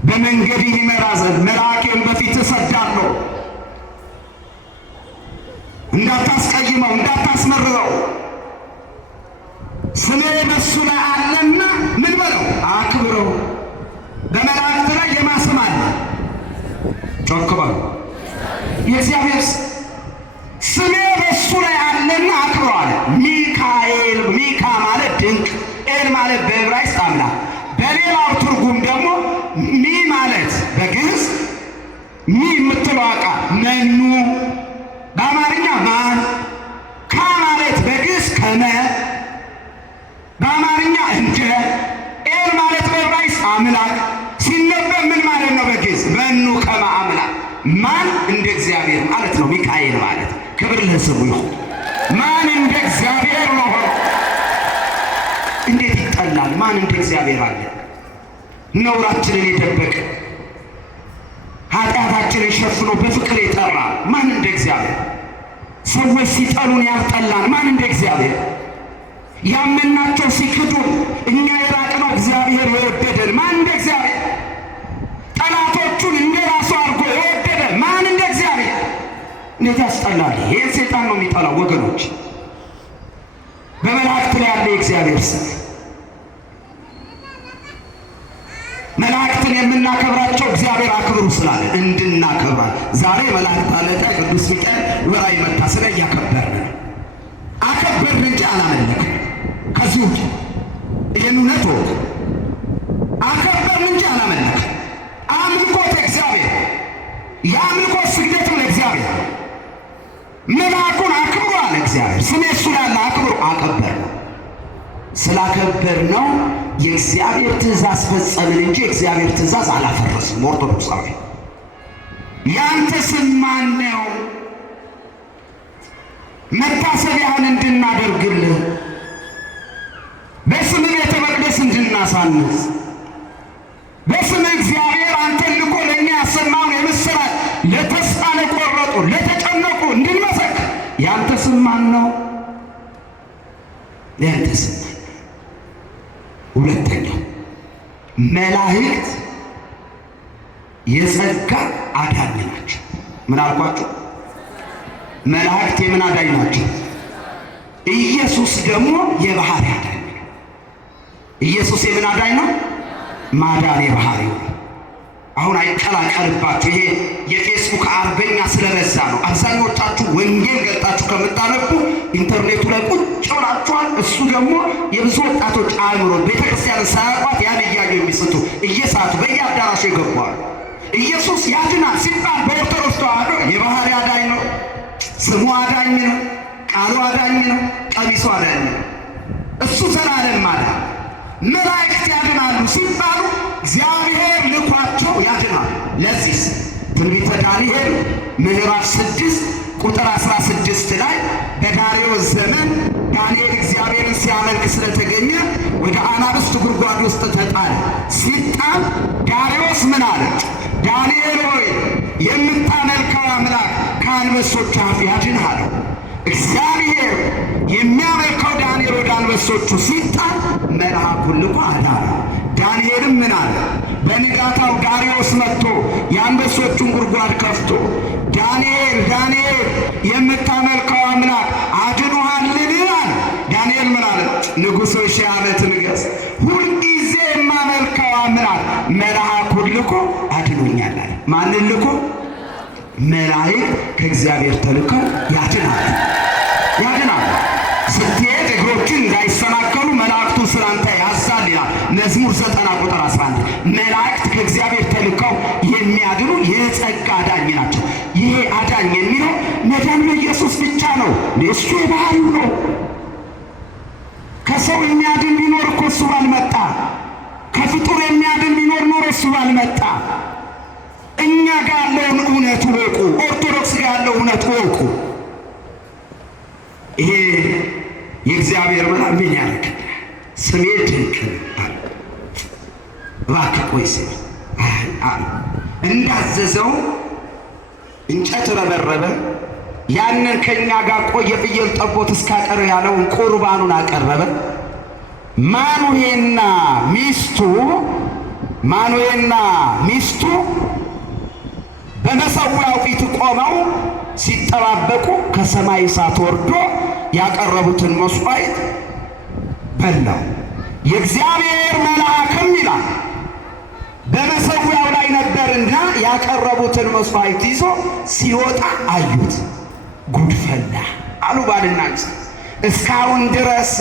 በመንገድ ይመራ ዘንድ መልአኬን በፊት እሰዳለሁ፣ እንዳታስቀይመው እንዳታስመርረው፣ ስሜ በሱ ላይ አለና ምን በለው አክብረው። በመላእክት ላይ የማስም አለ። ጮክ በሉ የእግዚአብሔር ስሜ በሱ ላይ አለና አክብረው አለ። ሚካኤል፣ ሚካ ማለት ድንቅ፣ ኤል ማለት በዕብራይስጥ አምላክ፣ በሌላው ትርጉም ደግሞ ሚ ማለት በግዕዝ ሚ የምትለው ቃል መኑ፣ በአማርኛ ማን፣ ካ ማለት በግዕዝ ከመ፣ በአማርኛ እንደ፣ ኤል ማለት በዕብራይስጥ አምላክ ሲነበብ ምን ማለት ነው? በግዕዝ መኑ ከመ አምላክ፣ ማን እንደ እግዚአብሔር ማለት ነው። ሚካኤል ማለት ክብር ለስሙ ይሁን። ማን እንደ እግዚአብሔር ነው። እንዴት ይጠላል! ማን እንደ እግዚአብሔር አለ? ነውራችንን የደበቀ ኃጢአታችንን ሸፍኖ በፍቅር የጠራ ማን እንደ እግዚአብሔር? ሰዎች ሲጠሉን ያልጠላን ማን እንደ እግዚአብሔር? ያመናቸው ሲክዱን እኛ የራቅነው እግዚአብሔር የወደደን ማን እንደ እግዚአብሔር? ጠላቶቹን እንደ ራሱ አድርጎ የወደደ ማን እንደ እግዚአብሔር? እንዴት ያስጠላል! ይህ ሰይጣን ነው የሚጠላው ወገኖች። በመላእክት ላይ ያለ የእግዚአብሔር ስም መላእክትን የምናከብራቸው እግዚአብሔር አክብሩ ስላለ እንድናከብራል። ዛሬ መላእክት አለቃ ቅዱስ ሚካኤል ወራይ መታሰቢያ እያከበርን ነው። አከበርን እንጂ አላመለክም። ከዚህ ውጭ ይህን እውነት ወቅ አከበርን እንጂ አላመለክም። አምልኮት እግዚአብሔር የአምልኮት ስግደትም ለእግዚአብሔር መልአኩን አክብሩ አለ እግዚአብሔር። ስሜ እሱ ላለ አክብሩ አከበር ነው። ስላከበር ነው የእግዚአብሔር ትእዛዝ ፈጸምን እንጂ የእግዚአብሔር ትእዛዝ አላፈረስም። ኦርቶዶክሳዊ ያንተ ስም ማን ነው? መታሰቢያህን እንድናደርግልህ በስም ቤተ መቅደስ እንድናሳንስ በስም እግዚአብሔር አንተን ልኮ ለእኛ ያሰማውን የምስራች ለተስፋ ለቆረጡ ለተጨነቁ እንድንመሰክር ያንተ ስም ማን ነው? ያንተ ስም ማን ነው? ሁለተኛው መላእክት የጸጋ አዳኝ ናቸው። ምን አልኳቸው? መላእክት የምን አዳኝ ናቸው? ኢየሱስ ደግሞ የባህሪ አዳኝ ነው። ኢየሱስ የምን አዳኝ ነው? ማዳን የባህሪው ነው። አሁን አይቀላቀልባችሁ። ይሄ የፌስቡክ አርበኛ ስለበዛ ነው። አብዛኞቻችሁ ወንጌል ገልጣችሁ ከምታነቡ ኢንተርኔቱ ላይ ቁጭ ብላችኋል። እሱ ደግሞ የብዙ ወጣቶች አእምሮ ቤተክርስቲያን ሳያቋት ያን እያዩ የሚስቱ እየሳቱ በየአዳራሹ ይገባሉ። ኢየሱስ ያድናል ሲባል በኦርቶዶክስ ተዋሕዶ የባህሪ አዳኝ ነው። ስሙ አዳኝ ነው። ቃሉ አዳኝ ነው። ቀሚሱ አዳኝ ነው። እሱ ዘላለም ማዳን። መላእክት ያድናሉ ሲባሉ እግዚአብሔር ልኳቸው ያድናሉ። ለዚህ ትንቢተ ዳንኤል ምዕራፍ 6 ቁጥር 16 ላይ በዳርዮስ ዘመን ዳንኤል እግዚአብሔርን ሲያመልክ ስለተገኘ ወደ አናብስት ጉድጓድ ውስጥ ተጣለ። ሲጣል ዳርዮስ ምን አለ? ዳንኤል ሆይ የምታመልከው አምላክ ከአንበሶች አፍ ያድንሃል። እግዚአብሔር የሚያመልከው ዳንኤል ወደ አንበሶቹ ሲጣል መልአኩን ልኮ አዳነው። ዳንኤልም ምን አለ? በንጋታው ዳርዮስ መጥቶ የአንበሶቹን ጉድጓድ ከፍቶ ዳንኤል ዳንኤል የምታመልከው አምላክ አድኖሃልን አለ። ዳንኤል ምን አለ? ንጉሥ ሆይ 1000 ዓመት ንገሥ፣ ሁልጊዜ የማመልከው አምላክ መልአኩን ልኮ አድኖኛል አለ። ማንን ልኮ? መላእክት ከእግዚአብሔር ተልከው ያድናሉ። ስትሄድ እግሮችን እንዳይሰናከሉ መላእክቱን ስላንተ ያዛል ይላል መዝሙር 90 ቁጥር 11። መላእክት ከእግዚአብሔር ተልከው የሚያድኑ የጸጋ አዳኝ ናቸው። ይሄ አዳኝ የሚለው መዳን በኢየሱስ ብቻ ነው። እሱ የባህሪው ነው። ከሰው የሚያድን ቢኖር እኮ እሱ ባልመጣ፣ ከፍጡር የሚያድን ቢኖር ኖሮ እሱ ባልመጣ። እኛ ጋር ያለውን እውነት ወቁ። ኦርቶዶክስ ጋር ያለው እውነት ወቁ። ይሄ የእግዚአብሔር መልአክ ምን ያደርግ? ስሜ ድንቅ አለ። እባክህ ቆይ ሲል እንዳዘዘው እንጨት ረበረበ። ያንን ከኛ ጋር ቆየ ፍየል ጠቦት እስካቀረ ያለውን ቁርባኑን አቀረበ። ማኑሄና ሚስቱ በመሠዊያው ፊት ቆመው ሲጠባበቁ ከሰማይ እሳት ወርዶ ያቀረቡትን መስዋዕት በላው። የእግዚአብሔር መልአክም ይላል በመሠዊያው ላይ ነበርና ያቀረቡትን መስዋዕት ይዞ ሲወጣ አዩት። ጉድ ፈላ አሉ ባልና ሚስት። እስካሁን ድረስ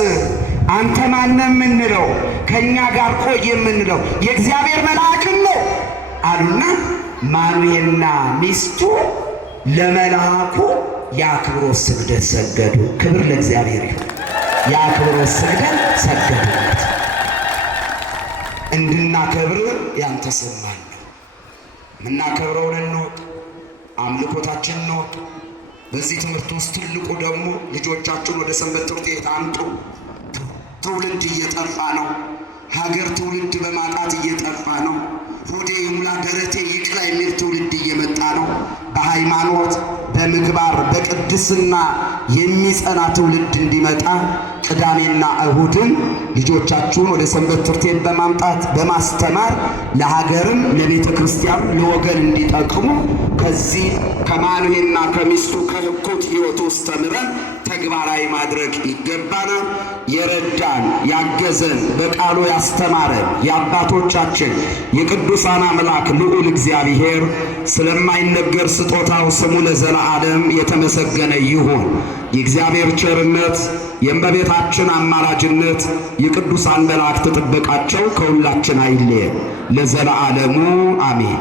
አንተ ማነህ የምንለው? ከእኛ ጋር ቆይ የምንለው የእግዚአብሔር መልአክን ነው አሉና ማኑሄና ሚስቱ ለመልአኩ የአክብሮት ስግደት ሰገዱ። ክብር ለእግዚአብሔር ይሁን። የአክብሮት ስግደት ሰገዱለት። እንድናከብር ያንተ ስም ማን ነው? የምናከብረውን እንወቅ፣ አምልኮታችን እንወቅ። በዚህ ትምህርት ውስጥ ትልቁ ደግሞ ልጆቻችሁን ወደ ሰንበት ትምህርት ቤት አምጡ። ትውልድ እየጠፋ ነው። ሀገር ትውልድ በማጣት እየጠፋ ነው። ሆዴ ይሙላ ደረቴ ይቅላ የሚል ትውልድ እየመጣ ነው። በሃይማኖት በምግባር በቅድስና የሚጸና ትውልድ እንዲመጣ ቅዳሜና እሁድን ልጆቻችሁን ወደ ሰንበት ትምህርት ቤት በማምጣት በማስተማር ለሀገርም ለቤተ ክርስቲያን ለወገን እንዲጠቅሙ ከዚህ ከማኑሄና ከሚስቱ ከህኩት ሕይወት ውስጥ ተምረን ተግባራዊ ማድረግ ይገባናል። የረዳን ያገዘን በቃሉ ያስተማረን የአባቶቻችን የቅዱሳን አምላክ ልዑል እግዚአብሔር ስለማይነገር ስጦታው ስሙ ለዘለዓለም የተመሰገነ ይሁን። የእግዚአብሔር ቸርነት የእመቤታችን አማላጅነት የቅዱሳን መላእክት ጥበቃቸው ከሁላችን አይለየን ለዘለዓለሙ አሜን።